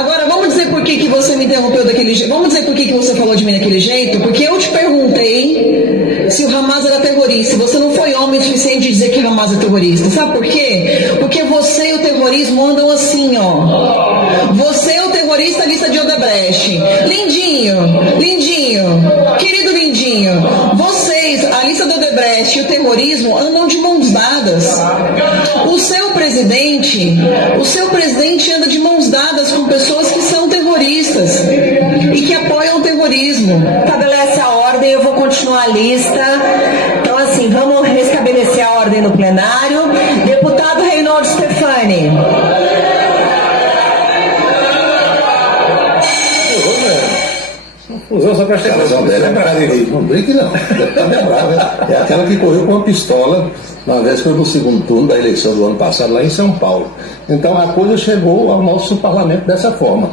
Agora, vamos dizer por que você me interrompeu daquele jeito. Vamos dizer por que você falou de mim daquele jeito. Porque eu te perguntei se o Hamas era terrorista. Você não foi homem o suficiente de dizer que o Hamas é terrorista. Sabe por quê? Porque você e o terrorismo andam assim, ó. Você é o terrorista, lista de Odebrecht. Lindinho, querido Lindinho, vocês, a lista do Odebrecht e o terrorismo andam de mãos dadas. O seu presidente anda de mãos dadas com pessoas que são terroristas e que apoiam o terrorismo. Estabelece a ordem, eu vou continuar a lista. Então, assim, vamos restabelecer a ordem no plenário. Deputado Reinaldo Stefani. Usou só para chegar. Não brinque não. Tá lembrado, é aquela que correu com uma pistola na véspera do segundo turno da eleição do ano passado lá em São Paulo. Então a coisa chegou ao nosso parlamento dessa forma.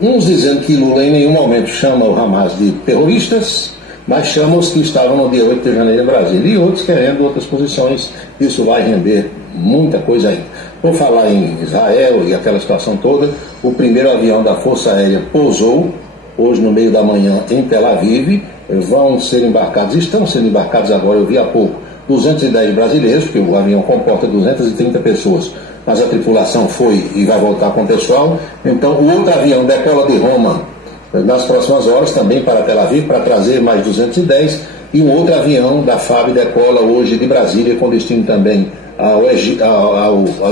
Uns dizendo que Lula em nenhum momento chama o Hamas de terroristas, mas chama os que estavam no dia 8 de janeiro em Brasília, e outros querendo outras posições. Isso vai render muita coisa ainda. Por falar em Israel e aquela situação toda, o primeiro avião da Força Aérea pousou hoje no meio da manhã em Tel Aviv. Estão sendo embarcados agora, eu vi há pouco, 210 brasileiros, porque o avião comporta 230 pessoas, mas a tripulação foi e vai voltar com o pessoal. Então o outro avião decola de Roma nas próximas horas também para Tel Aviv, para trazer mais 210, e um outro avião da FAB decola hoje de Brasília com destino também ao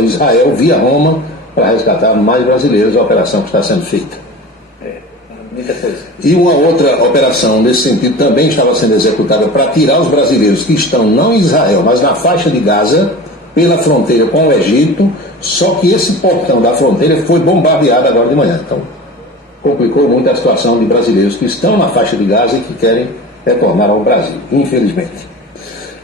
Israel via Roma, para resgatar mais brasileiros. A operação que está sendo feita. Muita coisa. E uma outra operação nesse sentido também estava sendo executada para tirar os brasileiros que estão não em Israel, mas na faixa de Gaza, pela fronteira com o Egito, só que esse portão da fronteira foi bombardeado agora de manhã. Então, complicou muito a situação de brasileiros que estão na faixa de Gaza e que querem retornar ao Brasil, infelizmente.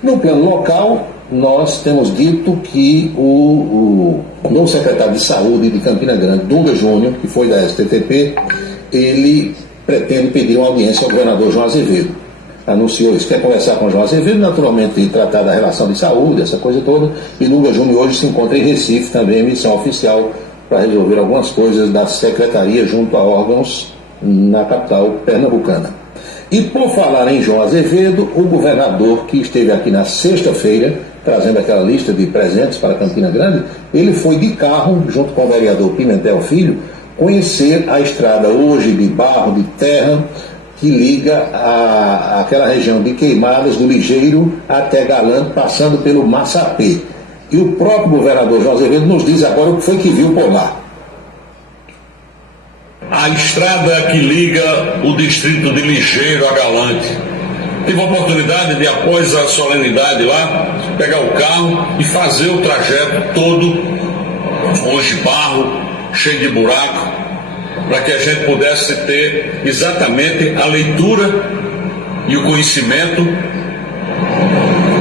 No plano local, nós temos dito que o novo secretário de Saúde de Campina Grande, Dunga Júnior, que foi da STTP, ele pretende pedir uma audiência ao governador João Azevedo. Anunciou isso, quer conversar com o João Azevedo, naturalmente, e tratar da relação de saúde, essa coisa toda. E Dunga Júnior hoje se encontra em Recife, também em missão oficial, para resolver algumas coisas da secretaria junto a órgãos na capital pernambucana. E por falar em João Azevedo, o governador que esteve aqui na sexta-feira, trazendo aquela lista de presentes para Campina Grande, ele foi de carro, junto com o vereador Pimentel Filho, conhecer a estrada hoje de barro, de terra, que liga aquela região de Queimadas, do Ligeiro até Galante, passando pelo Massapê. E o próprio governador João Azevedo nos diz agora o que foi que viu por lá. A estrada que liga o distrito de Ligeiro a Galante. Tive a oportunidade de, após a solenidade lá, pegar o carro e fazer o trajeto todo, hoje barro, cheio de buraco, para que a gente pudesse ter exatamente a leitura e o conhecimento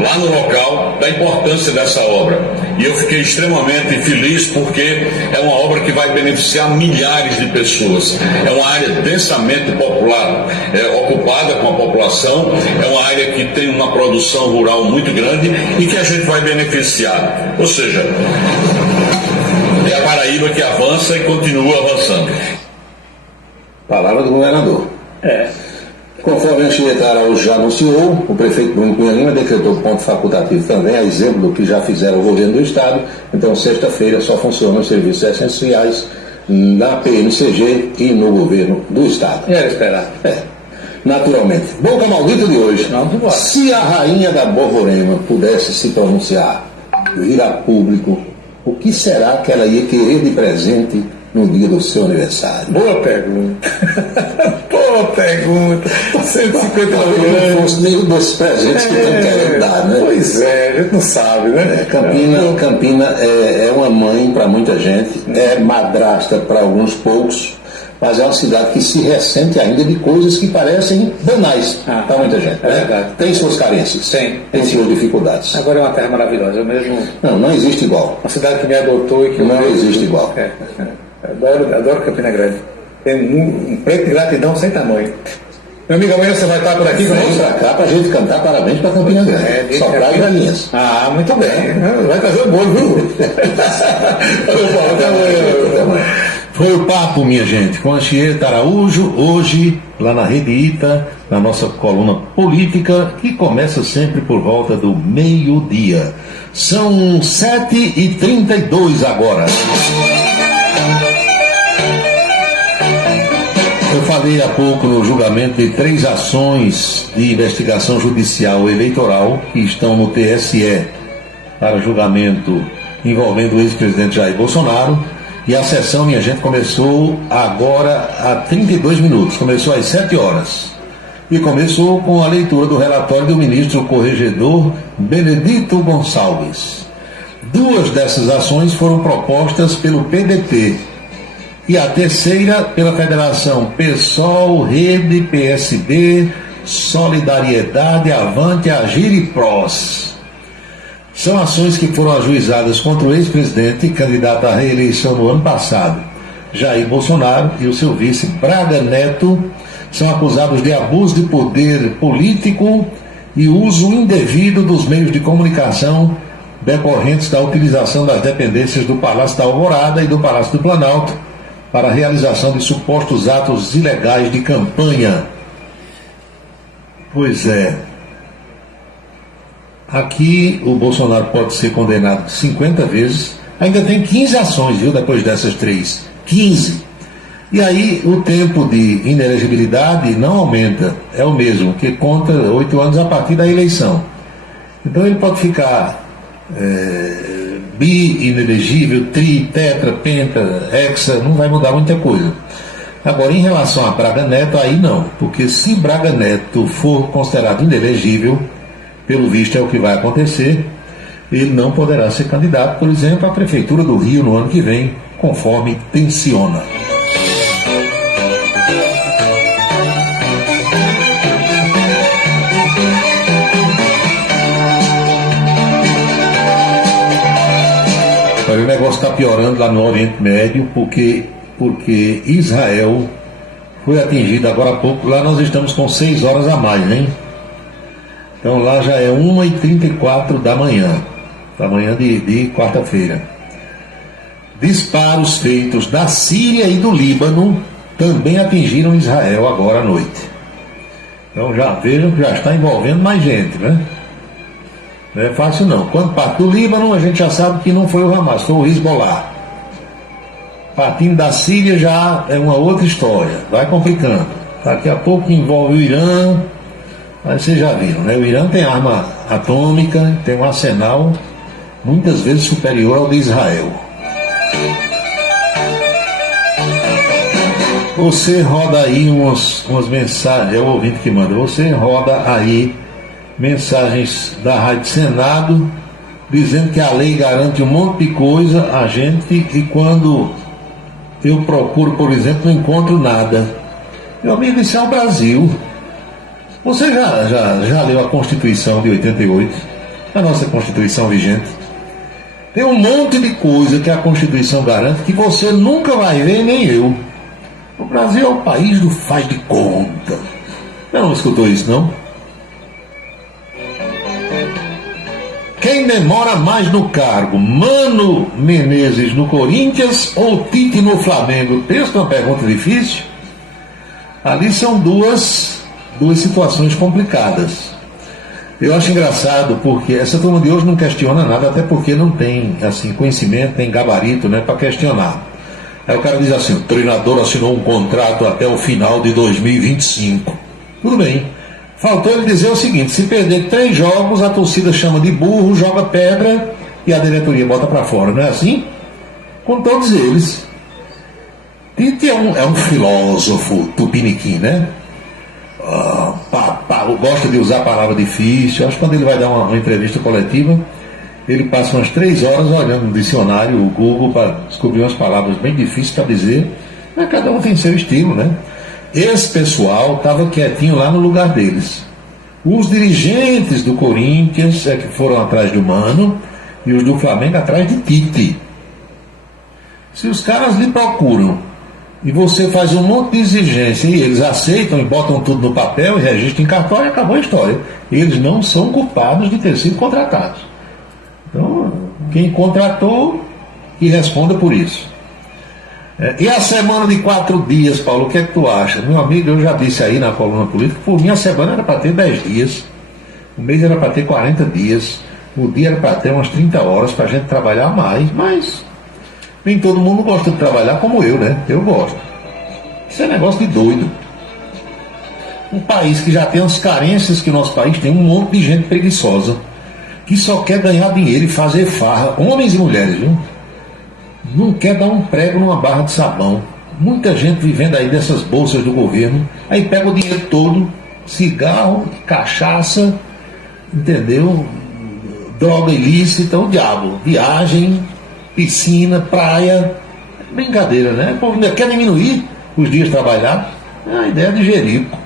lá no local da importância dessa obra. E eu fiquei extremamente feliz porque é uma obra que vai beneficiar milhares de pessoas. É uma área densamente popular, ocupada com a população, é uma área que tem uma produção rural muito grande e que a gente vai beneficiar. Ou seja, é a Paraíba que avança e continua avançando. Palavra do governador. Conforme a Anchieta Araújo já anunciou, o prefeito Bruno Cunha Lima decretou ponto facultativo também, a exemplo do que já fizeram o governo do Estado. Então, sexta-feira só funcionam os serviços essenciais na PMCG e no governo do Estado. Era esperar. Naturalmente. Boca maldita de hoje. Se a rainha da Borborema pudesse se pronunciar, vir a público, o que será que ela ia querer de presente no dia do seu aniversário? Boa pergunta. Boa pergunta. 150 anos. Não fosse nenhum desses presentes que estão querendo dar, né? Pois é, a gente não sabe, né? Campina é uma mãe para muita gente, é madrasta para alguns poucos, mas é uma cidade que se ressente ainda de coisas que parecem banais para muita gente. É verdade. Tem suas carências, tem suas dificuldades. Agora é uma terra maravilhosa, eu mesmo. Não existe igual. Uma cidade que me adotou e que não existe igual. Adoro Campina Grande. Tem um preto de gratidão sem tamanho. Meu amigo, amanhã você vai estar por aqui Vem pra cá pra gente cantar parabéns pra Campina Grande. Só praia e galinhas. Ah, muito bem. Vai trazer o bolo, viu? Até amanhã. Foi o papo, minha gente, com a Anchieta Araújo, hoje, lá na Rede Ita, na nossa coluna política, que começa sempre por volta do meio-dia. São 7h32 agora. Eu falei há pouco no julgamento de 3 ações de investigação judicial eleitoral que estão no TSE para julgamento envolvendo o ex-presidente Jair Bolsonaro. E a sessão, minha gente, começou agora há 32 minutos, começou às 7 horas. E começou com a leitura do relatório do ministro corregedor Benedito Gonçalves. 2 dessas ações foram propostas pelo PDT e a terceira pela Federação PSOL, Rede, PSD, Solidariedade, Avante, Agir e PROS. São ações que foram ajuizadas contra o ex-presidente e candidato à reeleição no ano passado, Jair Bolsonaro, e o seu vice Braga Neto. São acusados de abuso de poder político e uso indevido dos meios de comunicação decorrentes da utilização das dependências do Palácio da Alvorada e do Palácio do Planalto para a realização de supostos atos ilegais de campanha. Pois é. Aqui o Bolsonaro pode ser condenado 50 vezes. Ainda tem 15 ações, viu, depois dessas 3. 15. E aí o tempo de inelegibilidade não aumenta. É o mesmo, que conta 8 anos a partir da eleição. Então ele pode ficar inelegível, tri, tetra, penta, hexa, não vai mudar muita coisa. Agora, em relação a Braga Neto, aí não. Porque se Braga Neto for considerado inelegível, pelo visto é o que vai acontecer, ele não poderá ser candidato, por exemplo, à Prefeitura do Rio no ano que vem, conforme tenciona. Olha, o negócio está piorando lá no Oriente Médio, porque Israel foi atingido agora há pouco. Lá nós estamos com 6 horas a mais, hein? Então lá já é 1h34 da manhã de quarta-feira. Disparos feitos da Síria e do Líbano também atingiram Israel agora à noite. Então já vejam que já está envolvendo mais gente, né? Não é fácil não. Quando parte do Líbano, a gente já sabe que não foi o Hamas, foi o Hezbollah. Partindo da Síria já é uma outra história, vai complicando. Daqui a pouco envolve o Irã. Mas vocês já viram, né? O Irã tem arma atômica, tem um arsenal muitas vezes superior ao de Israel. Você roda aí umas mensagens, é o ouvinte que manda, você roda aí mensagens da Rádio Senado dizendo que a lei garante um monte de coisa a gente e quando eu procuro, por exemplo, não encontro nada. Meu amigo, isso é o Brasil. Você já leu a Constituição de 88, a nossa Constituição vigente? Tem um monte de coisa que a Constituição garante que você nunca vai ver, nem eu. O Brasil é o país do faz de conta. Não escutou isso, não? Quem demora mais no cargo, Mano Menezes no Corinthians ou Tite no Flamengo? Pensa que é uma pergunta difícil? Ali são duas situações complicadas. Eu acho engraçado porque essa turma de hoje não questiona nada, até porque não tem assim, conhecimento, tem gabarito, né, para questionar. Aí o cara diz assim, o treinador assinou um contrato até o final de 2025. Tudo bem. Faltou ele dizer o seguinte, se perder 3 jogos, a torcida chama de burro, joga pedra e a diretoria bota para fora, não é assim? Com todos eles. Tite é um filósofo tupiniquim, né? Gosta de usar a palavra difícil. Acho que quando ele vai dar uma entrevista coletiva, ele passa umas 3 horas olhando no dicionário, o Google, para descobrir umas palavras bem difíceis para dizer, mas cada um tem seu estilo, né? Esse pessoal estava quietinho lá no lugar deles. Os dirigentes do Corinthians que foram atrás do Mano e os do Flamengo atrás de Tite. Se os caras lhe procuram e você faz um monte de exigência e eles aceitam e botam tudo no papel e registram em cartório, e acabou a história. Eles não são culpados de ter sido contratados. Então, quem contratou, que responda por isso. E a semana de 4 dias, Paulo, o que é que tu acha? Meu amigo, eu já disse aí na coluna política, por mim a semana era para ter 10 dias, o mês era para ter 40 dias, o dia era para ter umas 30 horas para a gente trabalhar mais, mas nem todo mundo gosta de trabalhar como eu, né? Eu gosto. Isso é negócio de doido. Um país que já tem as carências que o nosso país tem, um monte de gente preguiçosa, que só quer ganhar dinheiro e fazer farra, homens e mulheres, viu? Não quer dar um prego numa barra de sabão. Muita gente vivendo aí dessas bolsas do governo, aí pega o dinheiro todo, cigarro, cachaça, entendeu? Droga ilícita, o diabo, viagem, piscina, praia, brincadeira, né? O povo ainda quer diminuir os dias trabalhados, é a ideia de Jerico.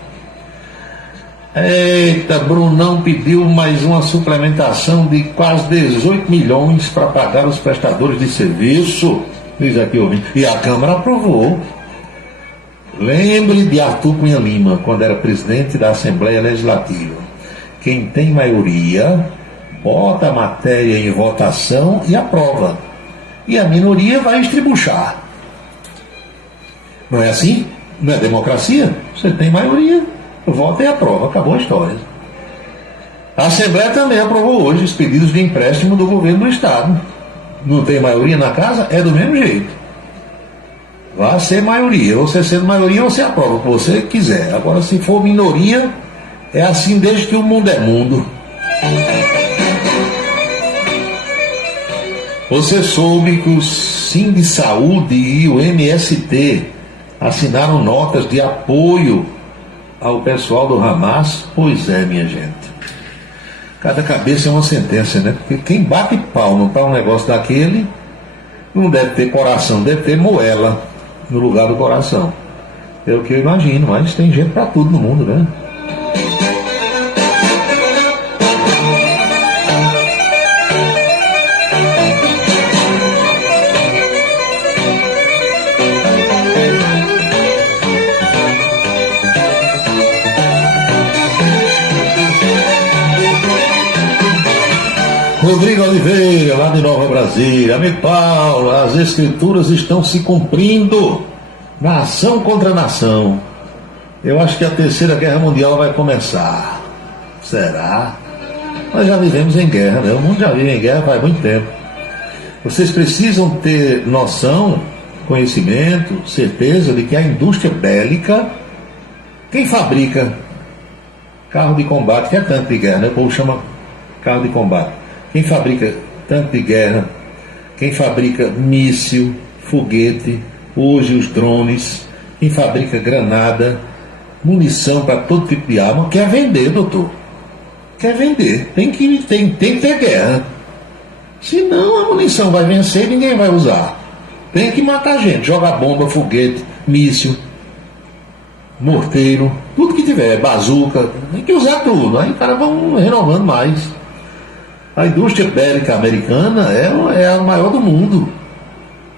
Eita, Brunão pediu mais uma suplementação de quase 18 milhões para pagar os prestadores de serviço, diz aqui ouvindo, e a Câmara aprovou. Lembre de Arthur Cunha Lima, quando era presidente da Assembleia Legislativa. Quem tem maioria, bota a matéria em votação e aprova. E a minoria vai estribuchar. Não é assim? Não é democracia? Você tem maioria, vota e aprova, acabou a história. A Assembleia também aprovou hoje os pedidos de empréstimo do governo do Estado. Não tem maioria na casa? É do mesmo jeito. Vai ser maioria. Você sendo maioria, você aprova o que você quiser. Agora, se for minoria, é assim desde que o mundo é mundo. Você soube que o Sindsaúde e o MST assinaram notas de apoio ao pessoal do Hamas? Pois é, minha gente. Cada cabeça é uma sentença, né? Porque quem bate palma para um negócio daquele não deve ter coração, deve ter moela no lugar do coração. É o que eu imagino, mas tem gente para tudo no mundo, né? Rodrigo Oliveira, lá de Nova Brasília. Amigo Paulo, as escrituras estão se cumprindo. Nação contra nação. Eu acho que a Terceira Guerra Mundial vai começar. Será? Nós já vivemos em guerra, né? O mundo já vive em guerra faz muito tempo. Vocês precisam ter noção, conhecimento, certeza de que a indústria bélica, quem fabrica carro de combate, que é tanque de guerra, né? O povo chama carro de combate. Quem fabrica tanque de guerra, quem fabrica míssil, foguete, hoje os drones, quem fabrica granada, munição para todo tipo de arma, quer vender, doutor. Quer vender. Tem que ter guerra. Senão a munição vai vencer e ninguém vai usar. Tem que matar gente, jogar bomba, foguete, míssil, morteiro, tudo que tiver, bazuca, tem que usar tudo. Aí os caras vão renovando mais. A indústria bélica americana é a maior do mundo.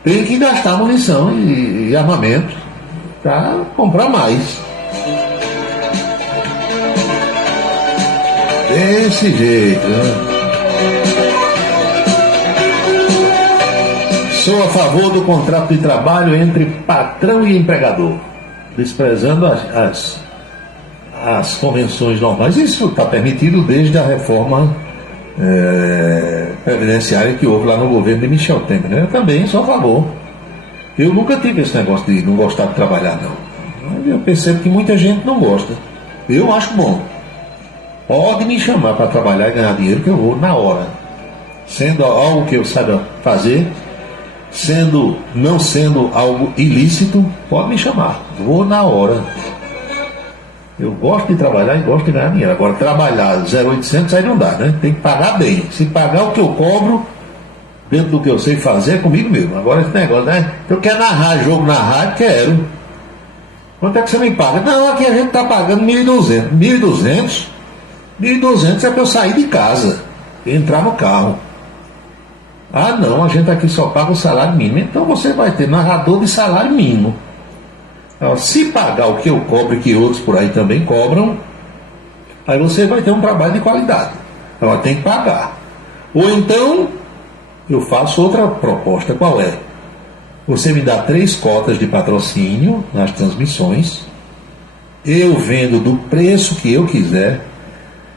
Tem que gastar munição e armamento para comprar mais. Desse jeito, né? Sou a favor do contrato de trabalho entre patrão e empregador, desprezando as convenções normais. Isso está permitido desde a reforma previdenciária que houve lá no governo de Michel Temer, né? Eu também sou a favor. Eu nunca tive esse negócio de não gostar de trabalhar, não. Mas eu percebo que muita gente não gosta. Eu acho bom. Pode me chamar para trabalhar e ganhar dinheiro que eu vou na hora. Sendo algo que eu saiba fazer, não sendo algo ilícito, pode me chamar. Vou na hora. Eu gosto de trabalhar e gosto de ganhar dinheiro. Agora, trabalhar 0,800 aí não dá, né? Tem que pagar bem. Se pagar o que eu cobro, dentro do que eu sei fazer, é comigo mesmo. Agora, esse negócio, né? Eu quero narrar jogo na rádio, quero. Quanto é que você me paga? Não, aqui a gente está pagando 1.200. 1.200 é para eu sair de casa e entrar no carro. Ah, não, a gente aqui só paga o salário mínimo. Então você vai ter narrador de salário mínimo. Se pagar o que eu cobro e que outros por aí também cobram, aí você vai ter um trabalho de qualidade. Agora tem que pagar. Ou então, eu faço outra proposta. Qual é? Você me dá 3 cotas de patrocínio nas transmissões, eu vendo do preço que eu quiser,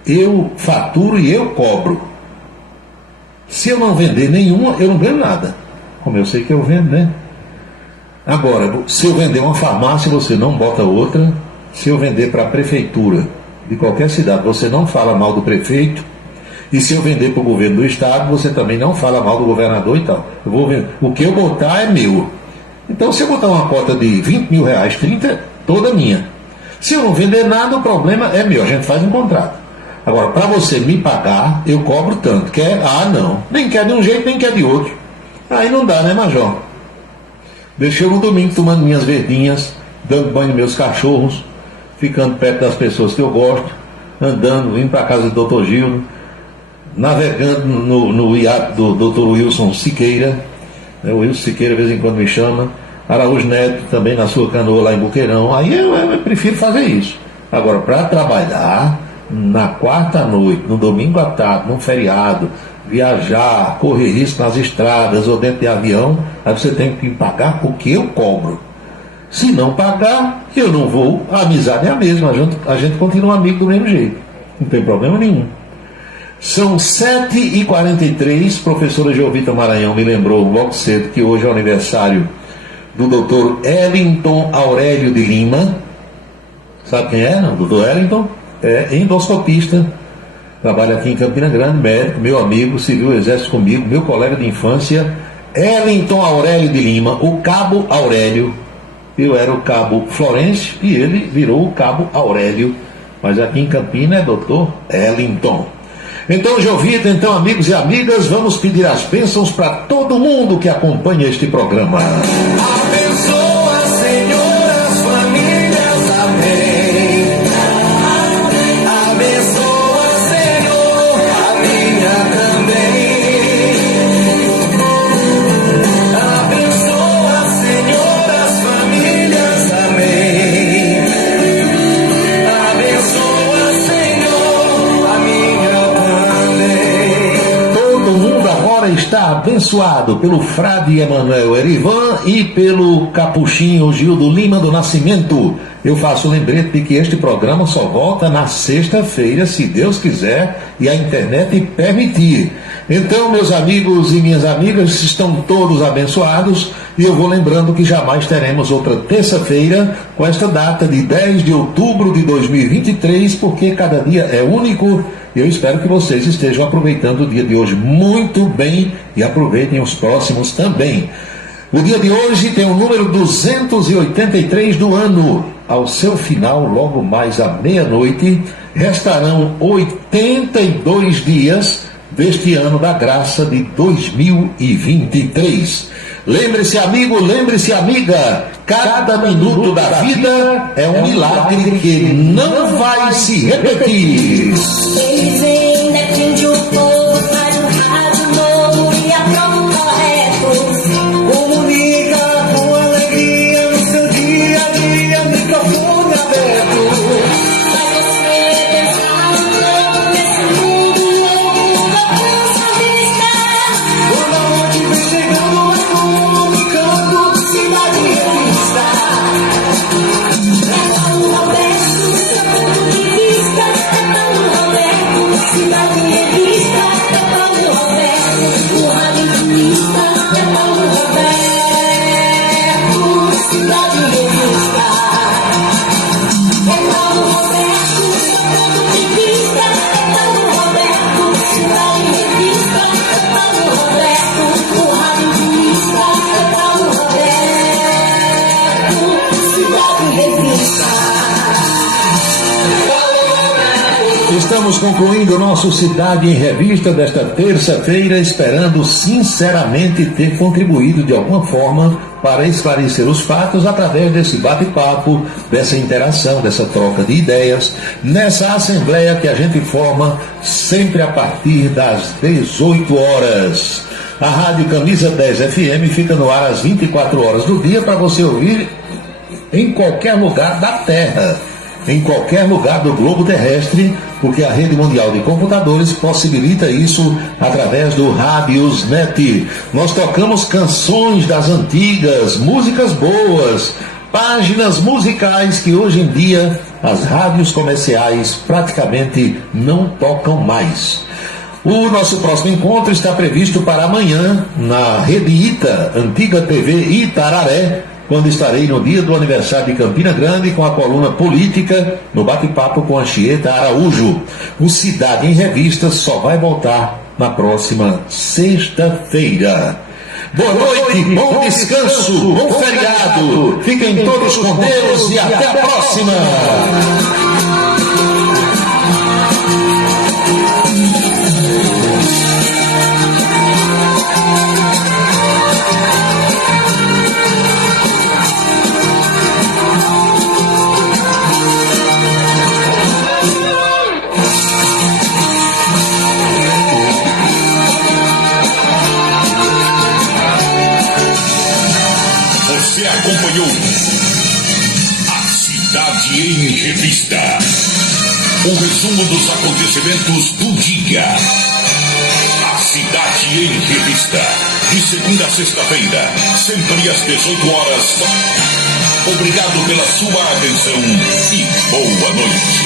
eu faturo e eu cobro. Se eu não vender nenhuma, eu não ganho nada. Como eu sei que eu vendo, né? Agora, se eu vender uma farmácia, você não bota outra. Se eu vender para a prefeitura de qualquer cidade, você não fala mal do prefeito. E se eu vender para o governo do estado, você também não fala mal do governador e tal. Eu vou vender. O que eu botar é meu. Então, se eu botar uma cota de 20 mil reais, 30 é toda minha. Se eu não vender nada, o problema é meu. A gente faz um contrato. Agora, para você me pagar, eu cobro tanto. Quer? Ah, não. Nem quer de um jeito, nem quer de outro. Aí não dá, né, Major? Deixei eu no domingo tomando minhas verdinhas, dando banho nos meus cachorros, ficando perto das pessoas que eu gosto, andando, indo para a casa do Dr. Gildo, navegando no iate do Dr. Wilson Siqueira. O Wilson Siqueira de vez em quando me chama. Araújo Neto também na sua canoa lá em Boqueirão. Aí eu prefiro fazer isso. Agora, para trabalhar na quarta noite, no domingo à tarde, num feriado, viajar, correr risco nas estradas ou dentro de avião, aí você tem que pagar o que eu cobro. Se não pagar, eu não vou. A amizade é a mesma, a gente continua amigo do mesmo jeito. Não tem problema nenhum. São 7h43, professora Jovita Maranhão me lembrou logo cedo que hoje é o aniversário do Dr. Ellington Aurélio de Lima. Sabe quem é, não? Dr. Ellington é endoscopista, trabalha aqui em Campina Grande, médico, meu amigo, serviu o exército comigo, meu colega de infância, Ellington Aurélio de Lima, o Cabo Aurélio. Eu era o Cabo Florencio e ele virou o Cabo Aurélio, mas aqui em Campina é Dr. Ellington. Então, Jovita, então, amigos e amigas, vamos pedir as bênçãos para todo mundo que acompanha este programa. Abençoa, Senhor, as famílias, amém. Abençoa, Senhor, a minha também. Abençoa, Senhor, as famílias, amém. Abençoa, Senhor, a minha também. Todo mundo agora está abençoado pelo Frade Emanuel Erivan e pelo Capuchinho Gildo Lima do Nascimento. Eu faço lembrete de que este programa só volta na sexta-feira, se Deus quiser e a internet permitir. Então, meus amigos e minhas amigas, estão todos abençoados e eu vou lembrando que jamais teremos outra terça-feira com esta data de 10 de outubro de 2023, porque cada dia é único. Eu espero que vocês estejam aproveitando o dia de hoje muito bem e aproveitem os próximos também. O dia de hoje tem o número 283 do ano. Ao seu final, logo mais à meia-noite, restarão 82 dias deste ano da graça de 2023. Lembre-se, amigo, lembre-se, amiga, cada minuto da vida é um milagre que não vai se repetir. Eles vêm, defende o povo, faz um rádio novo e aprova o correto. Comunica com alegria no seu dia a dia, microfone aberto. Faz você pensar um pouco nesse mundo louco, alcança a vista. Quando a noite vem chegando, é comunicando, Cidade Revista. É Paulo Roberto, seu ponto de vista. É Paulo Roberto, Cidade Revista. É Paulo Roberto, o rádio turista. É Paulo Roberto, Cidade Revista. É Paulo Roberto, seu ponto de vista. É Paulo Roberto, Cidade Revista. É Paulo Roberto, o rádio turista. É Paulo Roberto, Cidade Revista. Estamos concluindo o nosso Cidade em Revista desta terça-feira, esperando sinceramente ter contribuído de alguma forma para esclarecer os fatos através desse bate-papo, dessa interação, dessa troca de ideias, nessa assembleia que a gente forma sempre a partir das 18 horas. A Rádio Camisa 10 FM fica no ar às 24 horas do dia para você ouvir em qualquer lugar da Terra, em qualquer lugar do globo terrestre, porque a rede mundial de computadores possibilita isso através do Radiosnet. Nós tocamos canções das antigas, músicas boas, páginas musicais que hoje em dia as rádios comerciais praticamente não tocam mais. O nosso próximo encontro está previsto para amanhã na Rede Ita, antiga TV Itararé, quando estarei no dia do aniversário de Campina Grande com a coluna política no bate-papo com Anchieta Araújo. O Cidade em Revista só vai voltar na próxima sexta-feira. Boa noite, bom descanso, bom feriado. Fiquem todos com Deus e até a próxima. Você acompanhou A Cidade em Revista. O resumo dos acontecimentos do dia. A Cidade em Revista. De segunda a sexta-feira, sempre às 18 horas. Obrigado pela sua atenção e boa noite.